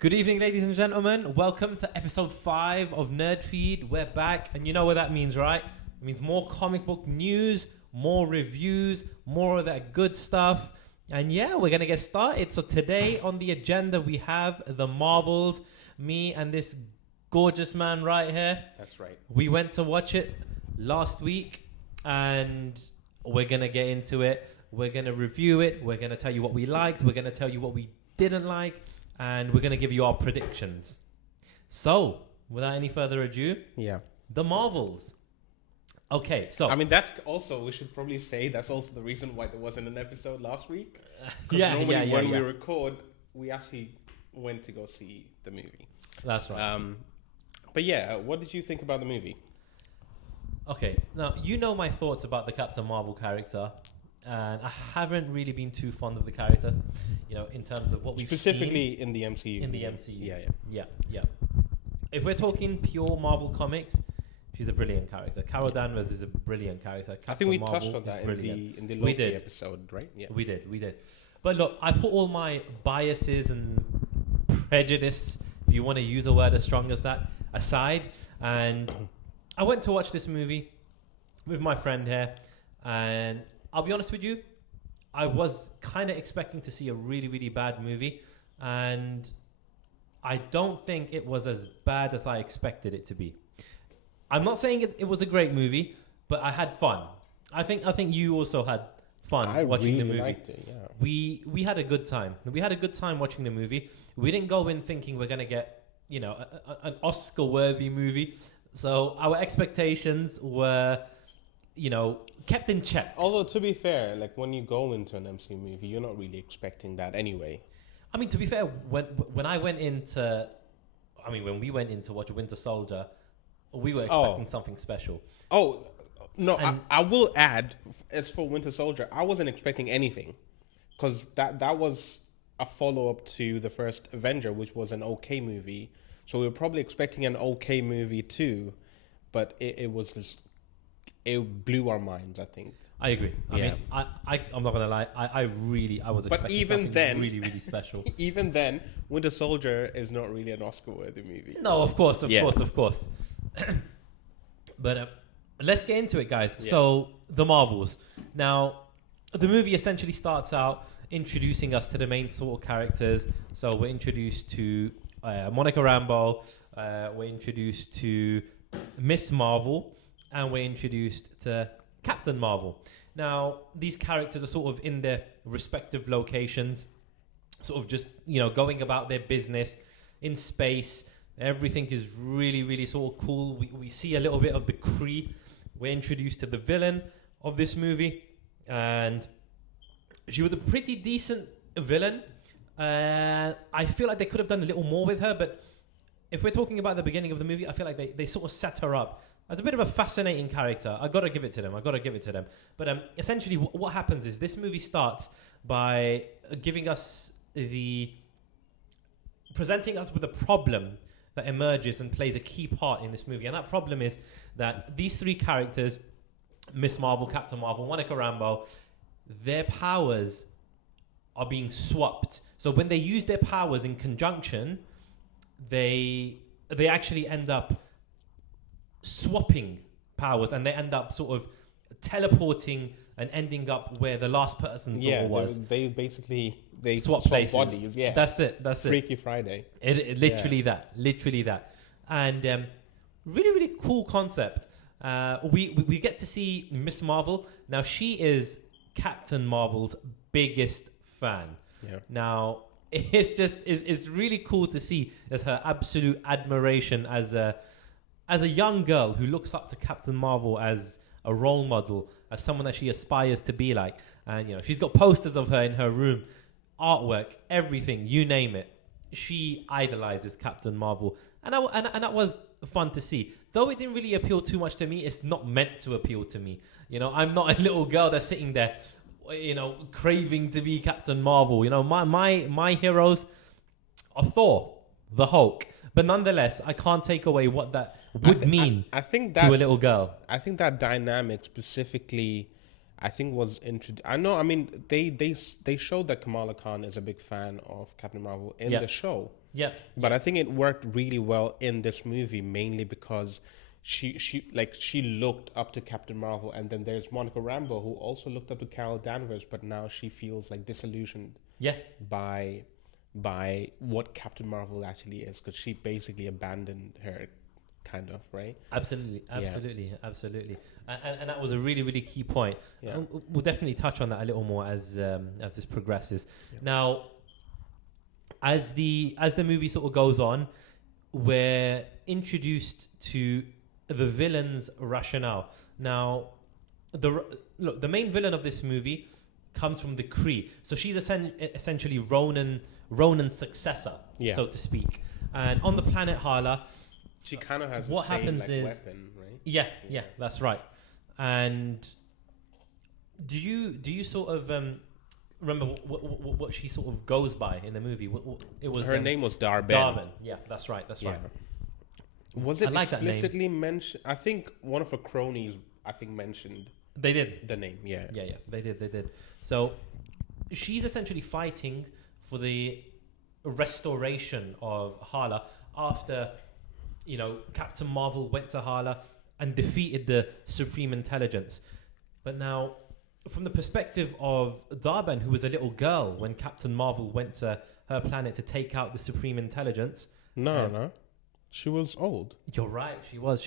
Good evening, ladies and gentlemen. Welcome to episode 5 of Nerd Feed. We're back, and you know what that means, right? It means more comic book news, more reviews, more of that good stuff. And yeah, we're going to get started. So today on the agenda, we have the Marvels. Me and this gorgeous man right here. That's right. We went to watch it last week, and we're going to get into it. We're going to review it. We're going to tell you what we liked. We're going to tell you what we didn't like. And we're going to give you our predictions. So, without any further ado, the Marvels. Okay, so... I mean, that's also, we should probably say, that's also the reason why there wasn't an episode last week. When we record, we actually went to go see the movie. That's right. But yeah, what did you think about the movie? Okay, now, you know my thoughts about the Captain Marvel character. And I haven't really been too fond of the character, you know, in terms of what we've specifically seen in the MCU. In the MCU, yeah. If we're talking pure Marvel comics, she's a brilliant character. Carol Danvers is a brilliant character. I think we touched on that in the Loki episode, right? Yeah, we did. But look, I put all my biases and prejudice, if you want to use a word as strong as that, aside, and I went to watch this movie with my friend here, and I'll be honest with you, I was kind of expecting to see a really, really bad movie, and I don't think it was as bad as I expected it to be. I'm not saying it was a great movie, but I had fun. I think you also had fun watching the movie. Liked it, yeah. We had a good time. We had a good time watching the movie. We didn't go in thinking we're going to get, you know, an Oscar-worthy movie. So our expectations were, you know, kept in check. Although, to be fair, like when you go into an MCU movie, you're not really expecting that anyway. I mean, to be fair, when we went in to watch Winter Soldier, we were expecting something special. Oh, no, I will add, as for Winter Soldier, I wasn't expecting anything. Because that was a follow-up to the first Avenger, which was an okay movie. So we were probably expecting an okay movie too, but it was just... It blew our minds, I think. I agree. I mean, I'm not gonna lie. I was expecting something really, really special. Even then, Winter Soldier is not really an Oscar-worthy movie. No, of course. But let's get into it, guys. Yeah. So, the Marvels. Now, the movie essentially starts out introducing us to the main sort of characters. So we're introduced to Monica Rambeau. We're introduced to Miss Marvel. And we're introduced to Captain Marvel. Now, these characters are sort of in their respective locations, sort of just, you know, going about their business in space. Everything is really, really sort of cool. We see a little bit of the Kree. We're introduced to the villain of this movie. And she was a pretty decent villain. I feel like they could have done a little more with her. But if we're talking about the beginning of the movie, I feel like they sort of set her up as a bit of a fascinating character. I got to give it to them. But essentially, what happens is this movie starts by presenting us with a problem that emerges and plays a key part in this movie. And that problem is that these three characters, Miss Marvel, Captain Marvel, Monica Rambeau, their powers are being swapped. So when they use their powers in conjunction, they actually end up swapping powers, and they end up sort of teleporting and ending up where the last person was. They basically swap places. Bodies. Yeah, that's it. Freaky Friday. Literally that, and really, really cool concept. We get to see Miss Marvel. Now she is Captain Marvel's biggest fan. Yeah. Now it's really cool to see as her absolute admiration as a young girl who looks up to Captain Marvel as a role model, as someone that she aspires to be like. And, you know, she's got posters of her in her room, artwork, everything, you name it. She idolizes Captain Marvel. And that was fun to see. Though it didn't really appeal too much to me, it's not meant to appeal to me. You know, I'm not a little girl that's sitting there, you know, craving to be Captain Marvel. You know, my heroes are Thor, the Hulk. But nonetheless, I can't take away what that would mean to a little girl. I think that dynamic specifically, was introduced. I know. I mean, they showed that Kamala Khan is a big fan of Captain Marvel in the show. Yeah. But I think it worked really well in this movie, mainly because she looked up to Captain Marvel, and then there's Monica Rambeau, who also looked up to Carol Danvers, but now she feels like disillusioned Yes. by what Captain Marvel actually is, because she basically abandoned her, kind of, right? Absolutely. And that was a really, really key point. Yeah. We'll definitely touch on that a little more as this progresses. Yeah. Now, as the movie sort of goes on, we're introduced to the villain's rationale. Now, the main villain of this movie comes from the Kree, so she's essentially Ronan's successor, so to speak. And on the planet Hala, she kind of has what the same happens is weapon, right? Yeah, that's right. And do you sort of remember what she sort of goes by in the movie? It was her name was Darben. Darben. Yeah, that's right. Yeah. Was it I like explicitly mentioned? I think one of her cronies, mentioned. They did the name. Yeah. Yeah. They did. So she's essentially fighting for the restoration of Hala after, Captain Marvel went to Hala and defeated the Supreme Intelligence. But now, from the perspective of Darben, who was a little girl when Captain Marvel went to her planet to take out the Supreme Intelligence. No. She was old. You're right. She was.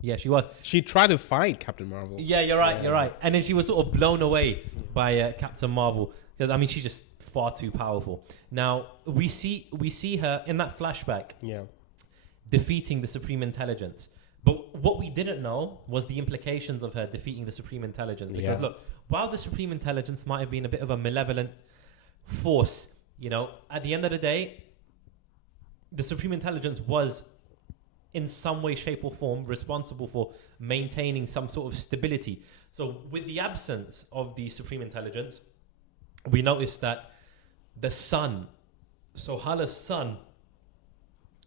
Yeah, she was. She tried to fight Captain Marvel. Yeah, you're right. And then she was sort of blown away by Captain Marvel, because she's just far too powerful. Now we see her in that flashback. Yeah. Defeating the Supreme Intelligence. But what we didn't know was the implications of her defeating the Supreme Intelligence. Because look, while the Supreme Intelligence might have been a bit of a malevolent force, at the end of the day, the Supreme Intelligence was in some way, shape or form responsible for maintaining some sort of stability. So with the absence of the Supreme Intelligence, we noticed that the sun, so Hala's sun,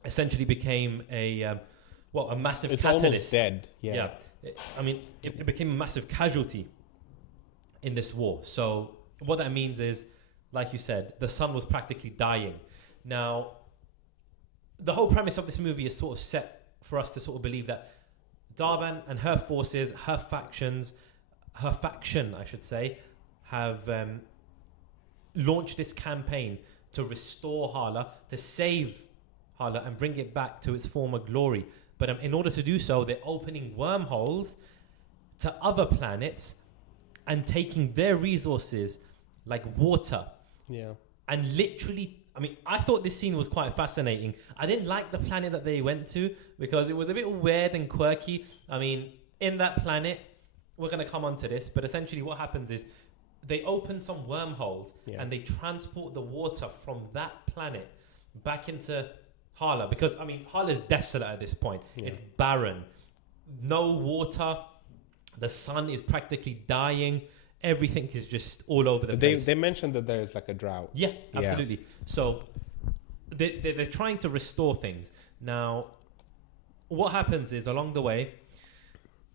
essentially became a massive it's catalyst. Almost dead. Yeah. It became a massive casualty in this war. So what that means is, like you said, the sun was practically dying. Now, the whole premise of this movie is sort of set for us to sort of believe that Darben and her forces, her faction, I should say, have launched this campaign to restore Hala, to save Hala and bring it back to its former glory. But in order to do so, they're opening wormholes to other planets and taking their resources, like water. Yeah. And literally, I thought this scene was quite fascinating. I didn't like the planet that they went to because it was a bit weird and quirky. In that planet, we're going to come on to this, but essentially what happens is they open some wormholes and they transport the water from that planet back into Hala. Because, Hala's desolate at this point. Yeah. It's barren. No water. The sun is practically dying. Everything is just all over the place. They mentioned that there is like a drought. Yeah, absolutely. Yeah. So they're trying to restore things. Now, what happens is along the way,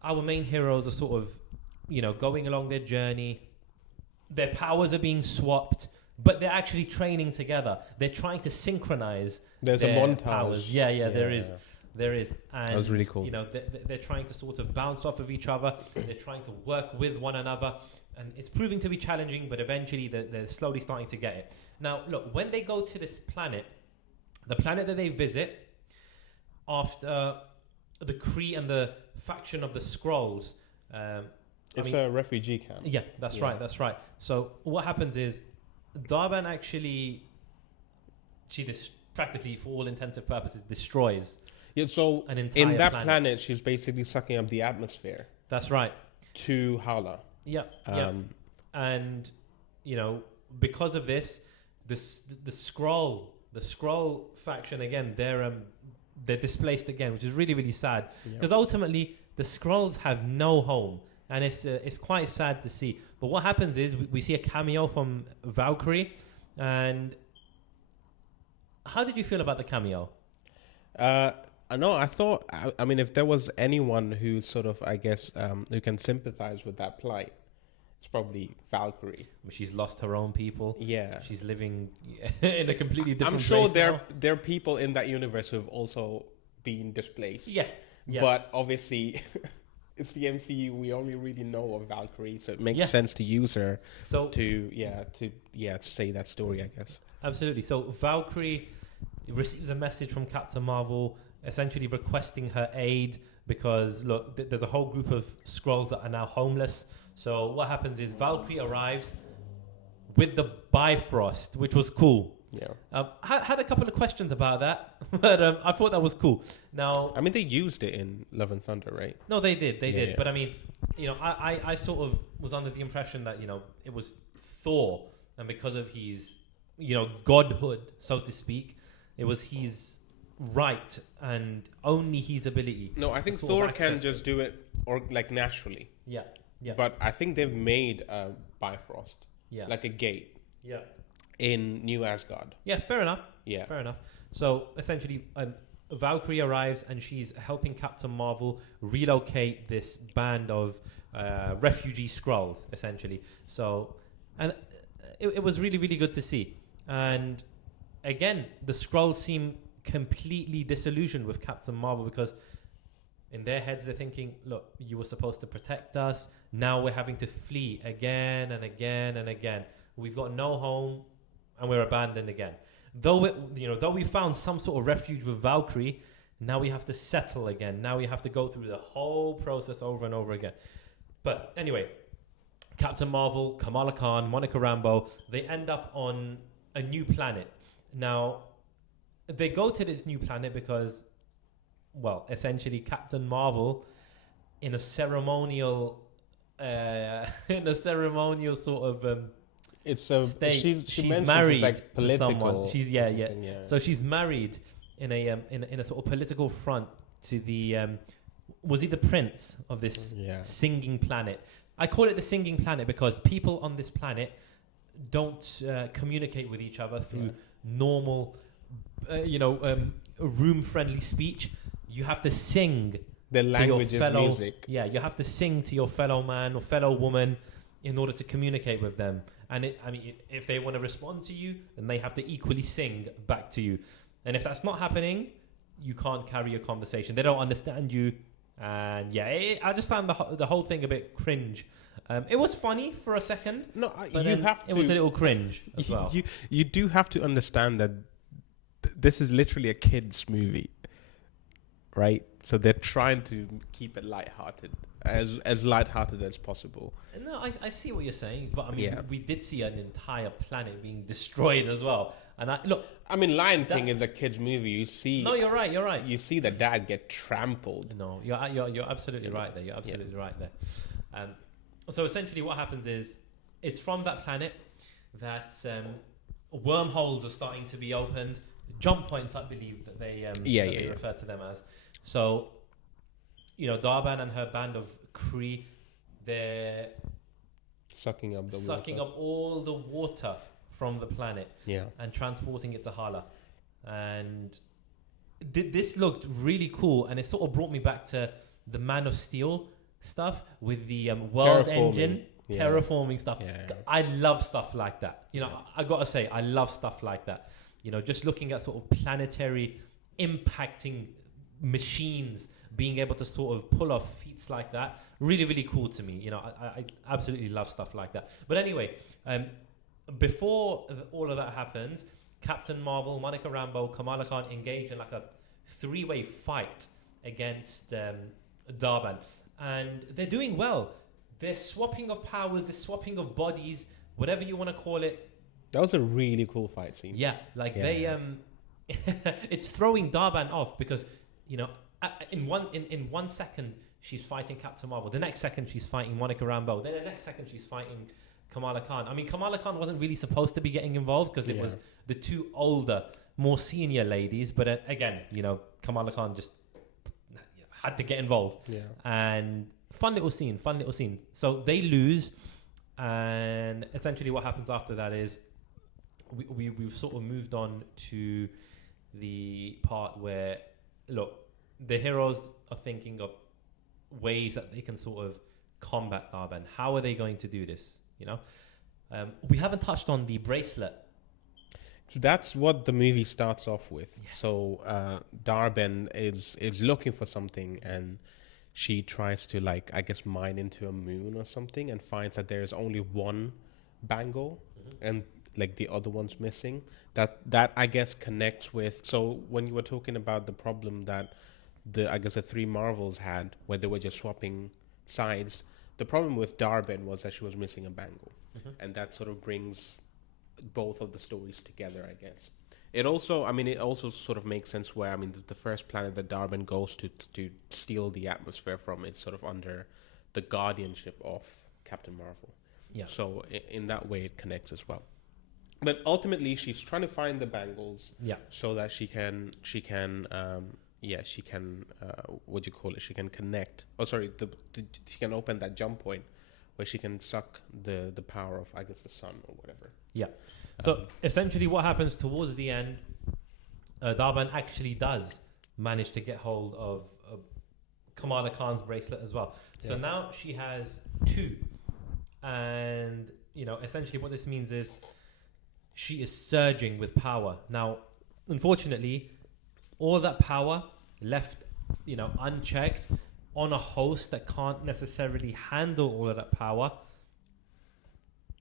our main heroes are sort of, going along their journey. Their powers are being swapped, but they're actually training together. They're trying to synchronize There's their a montage. powers. Yeah, there is. There is. And, that was really cool. They're trying to sort of bounce off of each other. They're trying to work with one another. And it's proving to be challenging, but eventually they're slowly starting to get it. Now, look, when they go to this planet, the planet that they visit, after the Kree and the faction of the Skrulls... it's a refugee camp. Yeah, that's right. So what happens is, Darben actually... practically, for all intents and purposes, destroys an entire in that planet, she's basically sucking up the atmosphere. That's right. To Hala. Yeah. And because of this, the Skrull faction again, they're displaced again, which is really, really sad. Because ultimately, the Skrulls have no home, and it's quite sad to see. But what happens is we see a cameo from Valkyrie, and how did you feel about the cameo? No, I thought, if there was anyone who sort of, who can sympathize with that plight, It's probably Valkyrie. She's lost her own people. Yeah. She's living in a completely different I'm sure place now. there are people in that universe who have also been displaced. Yeah. But obviously, it's the MCU. We only really know of Valkyrie, so it makes Yeah. sense to use her So to say that story, I guess. absolutely. So Valkyrie receives a message from Captain Marvel, essentially requesting her aid because look, there's a whole group of Skrulls that are now homeless. So what happens is Valkyrie arrives with the Bifrost, which was cool. Yeah. I had a couple of questions about that, but I thought that was cool. Now, I mean, they used it in Love and Thunder, right? no, they did. Yeah. But I mean, I sort of was under the impression that, it was Thor, and because of his, godhood, so to speak, it was his right and only his ability. No, I think to sort of Thor can access just do it or like naturally. Yeah. But I think they've made a Bifrost, Yeah. like a gate Yeah. in New Asgard. Yeah, fair enough. Yeah. Fair enough. So essentially, Valkyrie arrives and she's helping Captain Marvel relocate this band of refugee Skrulls, essentially. So, and it was really, really good to see. And again, the Skrulls seem completely disillusioned with Captain Marvel because in their heads they're thinking, look, you were supposed to protect us. Now we're having to flee again and again and again. We've got no home and we're abandoned again. Though we found some sort of refuge with Valkyrie, now we have to settle again. Now we have to go through the whole process over and over again. But anyway, Captain Marvel, Kamala Khan, Monica Rambeau, they end up on a new planet. Now, they go to this new planet because, well, essentially Captain Marvel, in a ceremonial sort of It's a state, she she's mentions married it's like to political. someone. She's or yeah. something, So she's married in a sort of political front to the was he the prince of this singing planet? I call it the singing planet because people on this planet don't communicate with each other through normal, room-friendly speech. You have to sing. The language is fellow, music. Yeah, you have to sing to your fellow man or fellow woman in order to communicate with them. And if they want to respond to you, then they have to equally sing back to you. And if that's not happening, you can't carry a conversation. They don't understand you. And I just found the whole thing a bit cringe. It was funny for a second. No, but you have to. It was a little cringe as well. You do have to understand that this is literally a kids' movie, right? So they're trying to keep it lighthearted, as lighthearted as possible. No, I see what you're saying, but I mean, we did see an entire planet being destroyed as well. And Lion King is a kids' movie. You see. No, you're right. You're right. You see the dad get trampled. No, you're absolutely right there. You're absolutely right there. So essentially, what happens is it's from that planet that wormholes are starting to be opened. Jump points, I believe that they refer to them as. So, Darban and her band of Kree, they're sucking up all the water from the planet, and transporting it to Hala. And this looked really cool, and it sort of brought me back to the Man of Steel stuff with the world engine, terraforming stuff. I love stuff like that. I gotta say, I love stuff like that. Just looking at sort of planetary impacting machines being able to sort of pull off feats like that, really, really cool to me. I absolutely love stuff like that. But anyway, before all of that happens, Captain Marvel, Monica Rambeau, Kamala Khan engage in like a three-way fight against Darban. And they're doing well. They're swapping of powers, they're swapping of bodies, whatever you want to call it. That was a really cool fight scene. Yeah, it's throwing Darban off because, in 1 second she's fighting Captain Marvel. The next second she's fighting Monica Rambeau. Then the next second she's fighting Kamala Khan. I mean, Kamala Khan wasn't really supposed to be getting involved because it was the two older, more senior ladies. But again, Kamala Khan just had to get involved. Yeah. And fun little scene. So they lose, and essentially what happens after that is we've sort of moved on to the part where, look, the heroes are thinking of ways that they can sort of combat Darben? How are they going to do this? You know, we haven't touched on the bracelet. So that's what the movie starts off with. Yeah. So Darben is looking for something, and she tries to, like, I guess, mine into a moon or something, and finds that there's only one bangle, and like the other one's missing. That I guess connects with. So when you were talking about the problem that the three Marvels had, where they were just swapping sides, the problem with Darben was that she was missing a bangle, and that sort of brings both of the stories together, I guess. It also sort of makes sense where, the first planet that Darben goes to steal the atmosphere from is sort of under the guardianship of Captain Marvel. Yeah. So in that way, it connects as well. But ultimately, she's trying to find the bangles. Yeah. So that she can what do you call it? She can connect. Oh, sorry. She can open that jump point where she can suck the power of, I guess, the sun or whatever. Yeah. So essentially what happens towards the end, Darben actually does manage to get hold of Kamala Khan's bracelet as well. So now she has two. And, essentially what this means is she is surging with power. Now, unfortunately, all that power left, unchecked on a host that can't necessarily handle all of that power,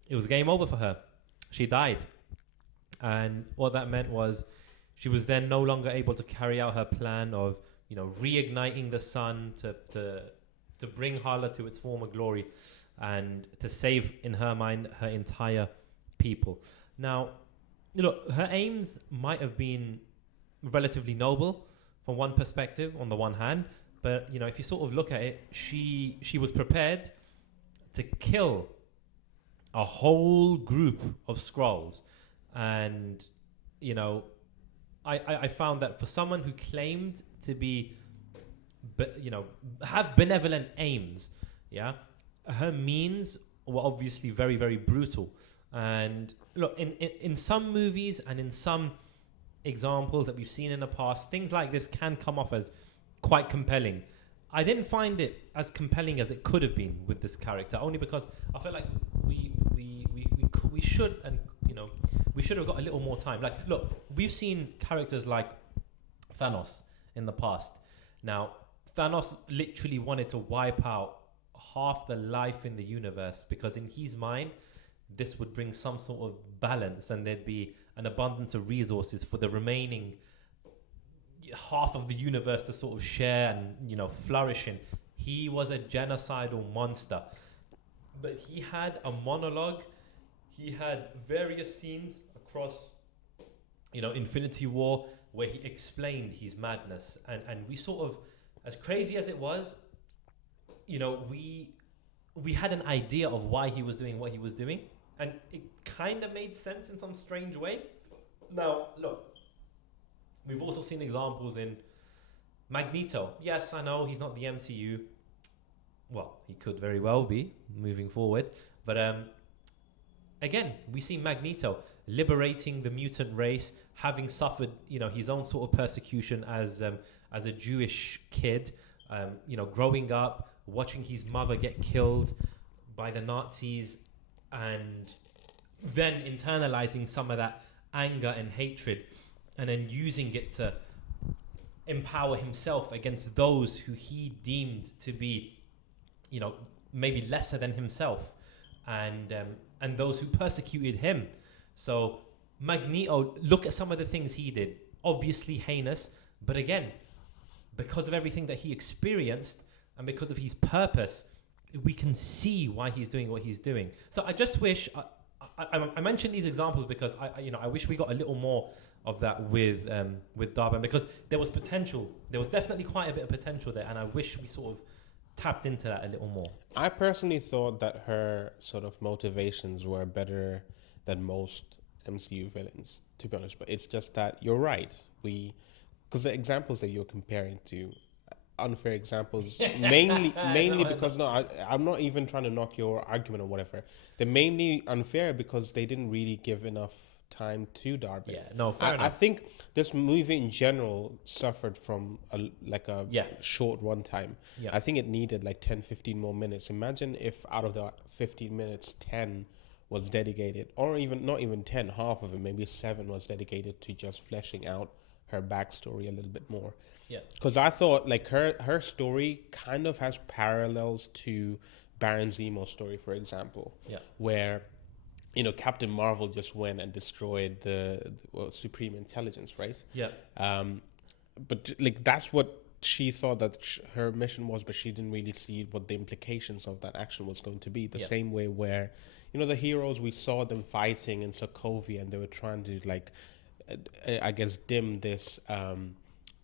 it was game over for her. She died. And what that meant was she was then no longer able to carry out her plan of, reigniting the sun to bring Hala to its former glory and to save, in her mind, her entire people. Now, her aims might have been relatively noble from one perspective, on the one hand, but, if you sort of look at it, she was prepared to kill a whole group of Skrulls. And, I found that for someone who claimed to be, have benevolent aims, her means were obviously very, very brutal. And look, in some movies and in some examples that we've seen in the past, things like this can come off as quite compelling. I didn't find it as compelling as it could have been with this character, only because I felt like we should, and we should have got a little more time. Like, look, we've seen characters like Thanos in the past. Now, Thanos literally wanted to wipe out half the life in the universe because in his mind, this would bring some sort of balance and there'd be an abundance of resources for the remaining half of the universe to sort of share and, flourish in. He was a genocidal monster. But he had a monologue. He had various scenes across, Infinity War where he explained his madness. And we sort of, as crazy as it was, we had an idea of why he was doing what he was doing. And it kind of made sense in some strange way. Now, look, we've also seen examples in Magneto. Yes, I know he's not the MCU. Well, he could very well be moving forward. But again, we see Magneto liberating the mutant race, having suffered, his own sort of persecution as a Jewish kid, growing up, watching his mother get killed by the Nazis, and then internalizing some of that anger and hatred, and then using it to empower himself against those who he deemed to be, maybe lesser than himself, and those who persecuted him. So Magneto, look at some of the things he did, obviously heinous, but again, because of everything that he experienced and because of his purpose, we can see why he's doing what he's doing. So I just wish, I mentioned these examples because I wish we got a little more of that with Darben, because there was potential. There was definitely quite a bit of potential there, and I wish we sort of tapped into that a little more. I personally thought that her sort of motivations were better than most MCU villains, to be honest. But it's just that you're right. Because the examples that you're comparing to, unfair examples, mainly because I'm not even trying to knock your argument or whatever. They're mainly unfair because they didn't really give enough time to Darby. Yeah, no, fair enough. I think this movie in general suffered from a short runtime. Yeah. I think it needed like 10, 15 more minutes. Imagine if out of the 15 minutes, 10 was dedicated, or even not even 10, half of it, maybe 7 was dedicated to just fleshing out her backstory a little bit more. Yeah. Because I thought like her story kind of has parallels to Baron Zemo's story, for example. Yeah. Where, you know, Captain Marvel just went and destroyed the Supreme Intelligence, right? Yeah. But like that's what she thought that her mission was, but she didn't really see what the implications of that action was going to be. The same way where, you know, the heroes, we saw them fighting in Sokovia, and they were trying to like, I guess, dim this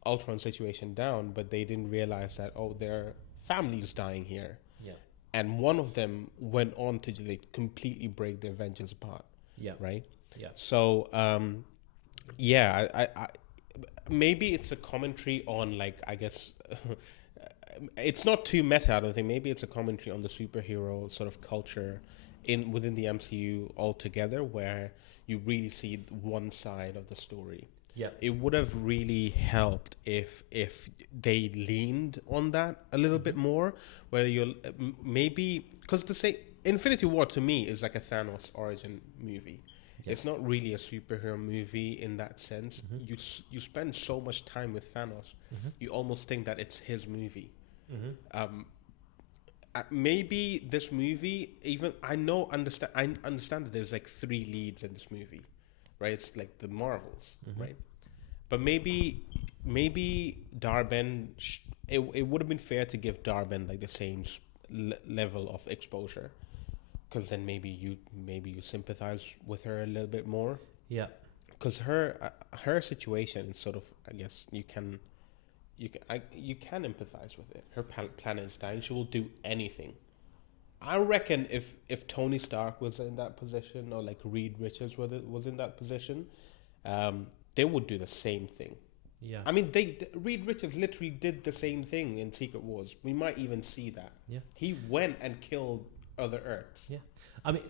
Ultron situation down, but they didn't realize that, oh, their family's dying here. Yeah. And one of them went on to like completely break the Avengers apart. Yeah. Right? Yeah. So, I maybe it's a commentary on, like, I guess, it's not too meta, I don't think. Maybe it's a commentary on the superhero sort of culture within the MCU altogether, where you really see one side of the story. Yeah. It would have really helped if they leaned on that a little bit more, where you'll maybe, because to say Infinity War to me is like a Thanos origin movie. Yeah. It's not really a superhero movie in that sense. Mm-hmm. You spend so much time with Thanos, you almost think that it's his movie. Maybe this movie, even I understand that there's like 3 leads in this movie, right? It's like the Marvels, right? But maybe Darben, it would have been fair to give Darben like the same level of exposure, because then maybe you sympathize with her a little bit more. Yeah. Because her situation is sort of, I guess you can empathize with it. Her planet is dying. She will do anything. I reckon if Tony Stark was in that position, or like Reed Richards was in that position, they would do the same thing. Yeah. I mean, Reed Richards literally did the same thing in Secret Wars. We might even see that. Yeah. He went and killed other Earths. Yeah. I mean,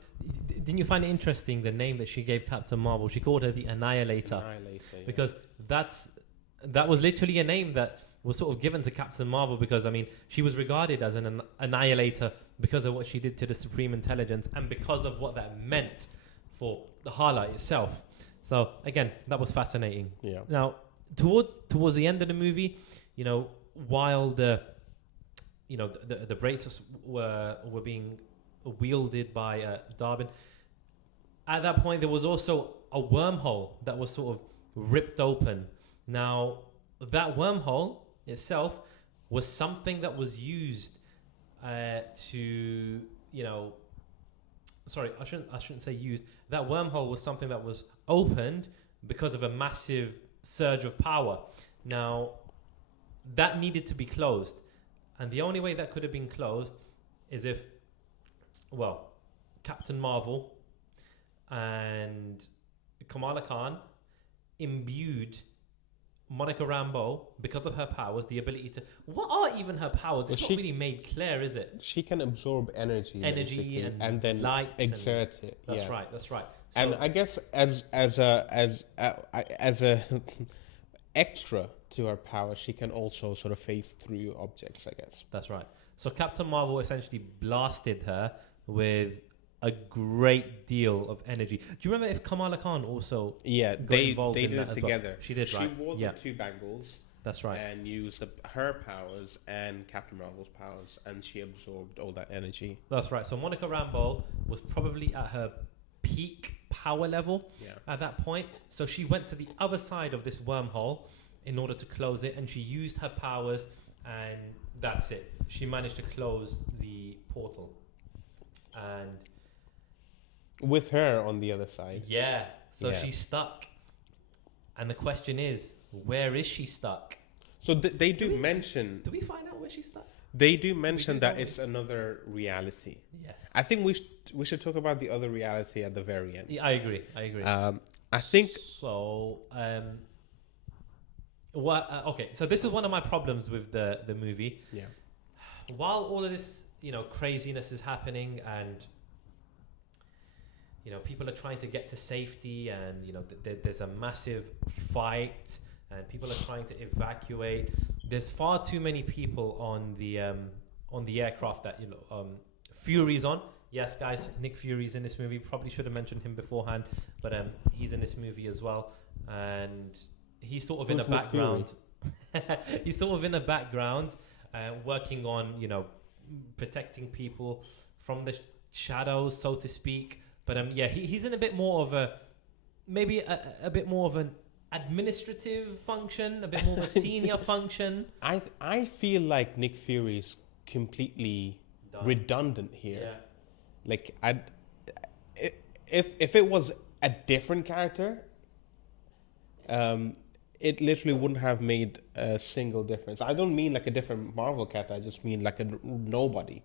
didn't you find it interesting, the name that she gave Captain Marvel? She called her the Annihilator. Yeah. Because that was literally a name that was sort of given to Captain Marvel, because, I mean, she was regarded as an annihilator because of what she did to the Supreme Intelligence and because of what that meant for the Hala itself. So, again, that was fascinating. Yeah. Now, towards the end of the movie, you know, while the bracelets were being wielded by Darben, at that point there was also a wormhole that was sort of ripped open. Now, that wormhole itself was something that was used to, you know, sorry, I shouldn't say used. That wormhole was something that was opened because of a massive surge of power. Now, that needed to be closed, and the only way that could have been closed is if, well, Captain Marvel and Kamala Khan imbued Monica Rambeau, because of her powers, the ability to... What are even her powers? It's not really made clear, is it? She can absorb energy and then light exert it. That's right. So, and I guess as a extra to her power, she can also sort of phase through objects, I guess. That's right. So Captain Marvel essentially blasted her with a great deal of energy. Do you remember if Kamala Khan also they involved in did that it as together? Well? She did, right? She wore the 2 bangles. That's right. And used her powers and Captain Marvel's powers, and she absorbed all that energy. That's right. So Monica Rambeau was probably at her peak power level at that point. So she went to the other side of this wormhole in order to close it, and she used her powers, and that's it. She managed to close the portal. And with her on the other side. Yeah. So she's stuck. And the question is, where is she stuck? So they do mention... Do we find out where she's stuck? They do mention that it's another reality. Yes. I think we should talk about the other reality at the very end. Yeah, I agree. I think... So, okay, so this is one of my problems with the movie. Yeah. While all of this, you know, craziness is happening, and people are trying to get to safety, and there's a massive fight, and people are trying to evacuate. There's far too many people on the aircraft that Fury's on. Yes, guys, Nick Fury's in this movie. Probably should have mentioned him beforehand, but he's in this movie as well, and he's sort of in the background. He's sort of in the background, working on protecting people from the shadows, so to speak. But he's in a bit more of a bit more of an administrative function, a bit more of a senior function. I feel like Nick Fury's completely redundant here. Yeah. Like if it was a different character, it literally wouldn't have made a single difference. I don't mean like a different Marvel character. I just mean like a nobody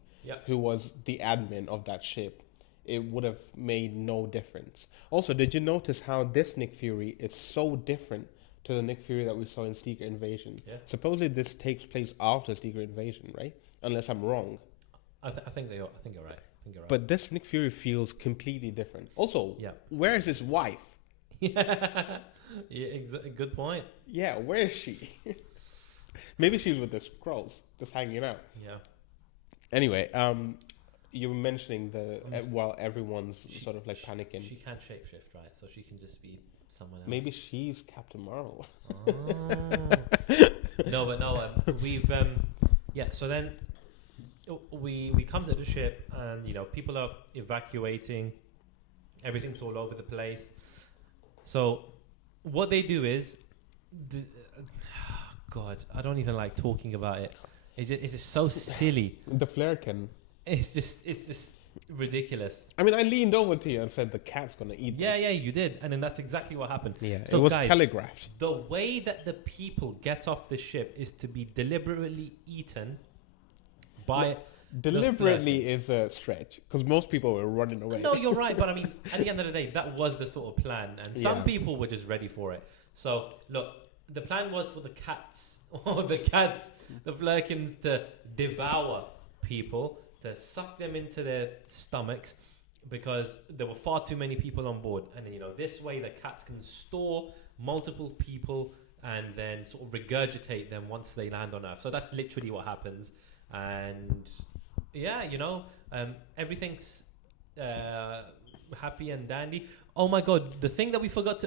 who was the admin of that ship. It would have made no difference. Also, did you notice how this Nick Fury is so different to the Nick Fury that we saw in Secret Invasion? Yeah. Supposedly this takes place after Secret Invasion, right? Unless I'm wrong. I think you're right. But this Nick Fury feels completely different. Also, where is his wife? Good point. Yeah, where is she? Maybe she's with the Skrulls, just hanging out. Yeah. Anyway, you were mentioning while everyone's sort of like panicking. She can shapeshift, right? So she can just be someone else. Maybe she's Captain Marvel. No, we've so then we come to the ship, and people are evacuating. Everything's all over the place. So what they do is, God, I don't even like talking about it. It's just so silly. The Flarekin. It's just ridiculous. I mean, I leaned over to you and said the cat's gonna eat them. Yeah, you did, and then that's exactly what happened. Yeah, so it was guys, telegraphed. The way that the people get off the ship is to be deliberately eaten by. Deliberately is a stretch, because most people were running away. No, you're right, but I mean, at the end of the day, that was the sort of plan, and some people were just ready for it. So, look, the plan was for the Flerkens to devour people, to suck them into their stomachs, because there were far too many people on board. And this way the cats can store multiple people and then sort of regurgitate them once they land on Earth. So that's literally what happens. And everything's happy and dandy. Oh my God, one thing that we forgot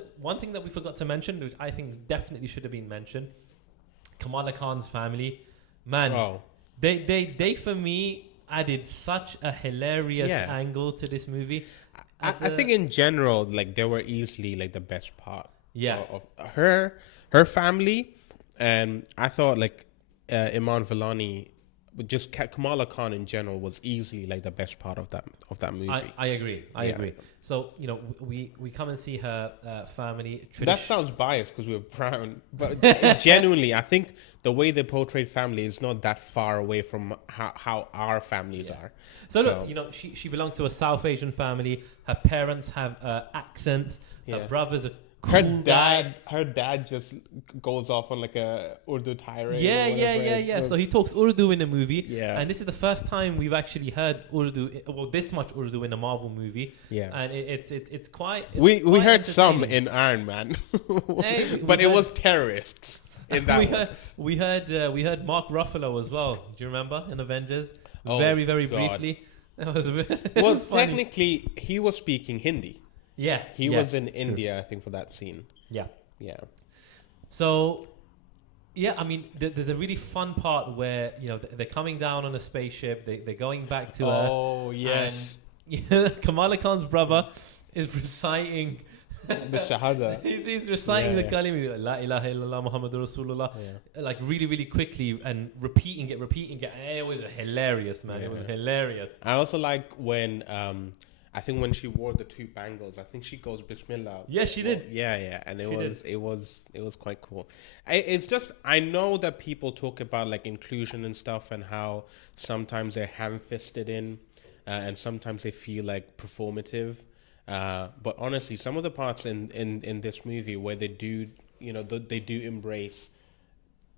to mention, which I think definitely should have been mentioned, Kamala Khan's family, man, they for me added such a hilarious angle to this movie. I think in general, like, they were easily like the best part of her family, and I thought like Iman Vellani, just Kamala Khan in general, was easily like the best part of that movie. I agree. I agree. So we come and see her family. That sounds biased because we're brown, but genuinely, I think the way they portrayed family is not that far away from how our families are. So look, she belongs to a South Asian family. Her parents have accents. Her brothers are. Cool her dad just goes off on like a Urdu tirade. Yeah. So he talks Urdu in the movie. Yeah. And this is the first time we've actually heard Urdu, this much Urdu in a Marvel movie. Yeah. And it's quite. We heard some in Iron Man, but it was terrorists in that. We heard Mark Ruffalo as well. Do you remember in Avengers? Very briefly. That was a bit. Well, technically, he was speaking Hindi. Yeah, he was in India, I think, for that scene. Yeah. So, I mean, there's a really fun part where they're coming down on a spaceship. They're going back to Earth. Oh yes. And Kamala Khan's brother is reciting the Shahada. He's reciting the kalima, La ilaha illallah Muhammadur Rasulullah, like really quickly and repeating it. And it was hilarious, man. It was hilarious. I also like when. I think when she wore the two bangles, I think she goes Bismillah. Yeah, she did. Yeah, and it was quite cool. It's just, I know that people talk about like inclusion and stuff, and how sometimes they're ham-fisted in, and sometimes they feel like performative. But honestly, some of the parts in this movie where they do, they do embrace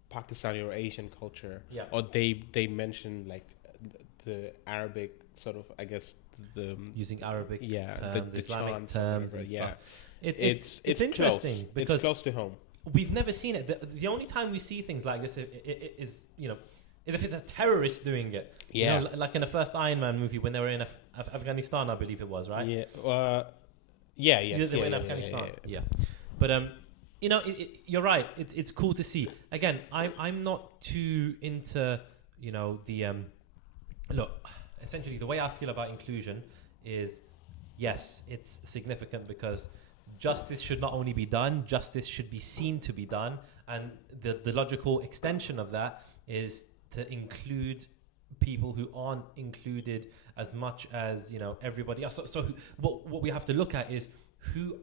Pakistani or Asian culture, or they mention like the Arabic sort of, I guess, the using Arabic the Islamic chants terms or and whatever, stuff. It's interesting close. because it's close to home. we've never seen it. The only time we see things like this is is if it's a terrorist doing it. Yeah. Like in the first Iron Man movie when they were in Afghanistan, I believe it was, right? Yeah. Yes. They were in Afghanistan. Yeah. But you're right. It's cool to see. Again, I'm not too into the look. Essentially, the way I feel about inclusion is, yes, it's significant because justice should not only be done, justice should be seen to be done, and the logical extension of that is to include people who aren't included as much as everybody else. So what we have to look at is who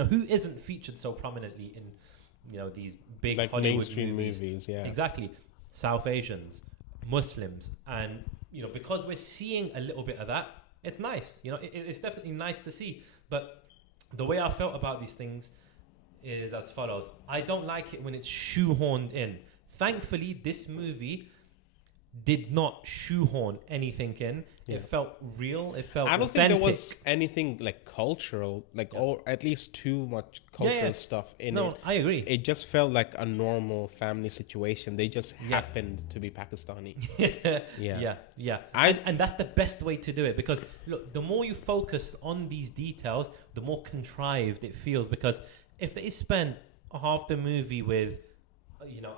isn't featured so prominently in these big like Hollywood mainstream movies. Yeah, exactly. South Asians, Muslims, and because we're seeing a little bit of that, it's nice. It's definitely nice to see. But the way I felt about these things is as follows: I don't like it when it's shoehorned in. Thankfully, this movie did not shoehorn anything in. Yeah. It felt real. It felt I don't authentic. think there was anything like cultural, or at least too much cultural stuff in it. No, I agree. It just felt like a normal family situation. They just happened to be Pakistani. Yeah. And that's the best way to do it, because look, the more you focus on these details, the more contrived it feels. Because if they spent half the movie with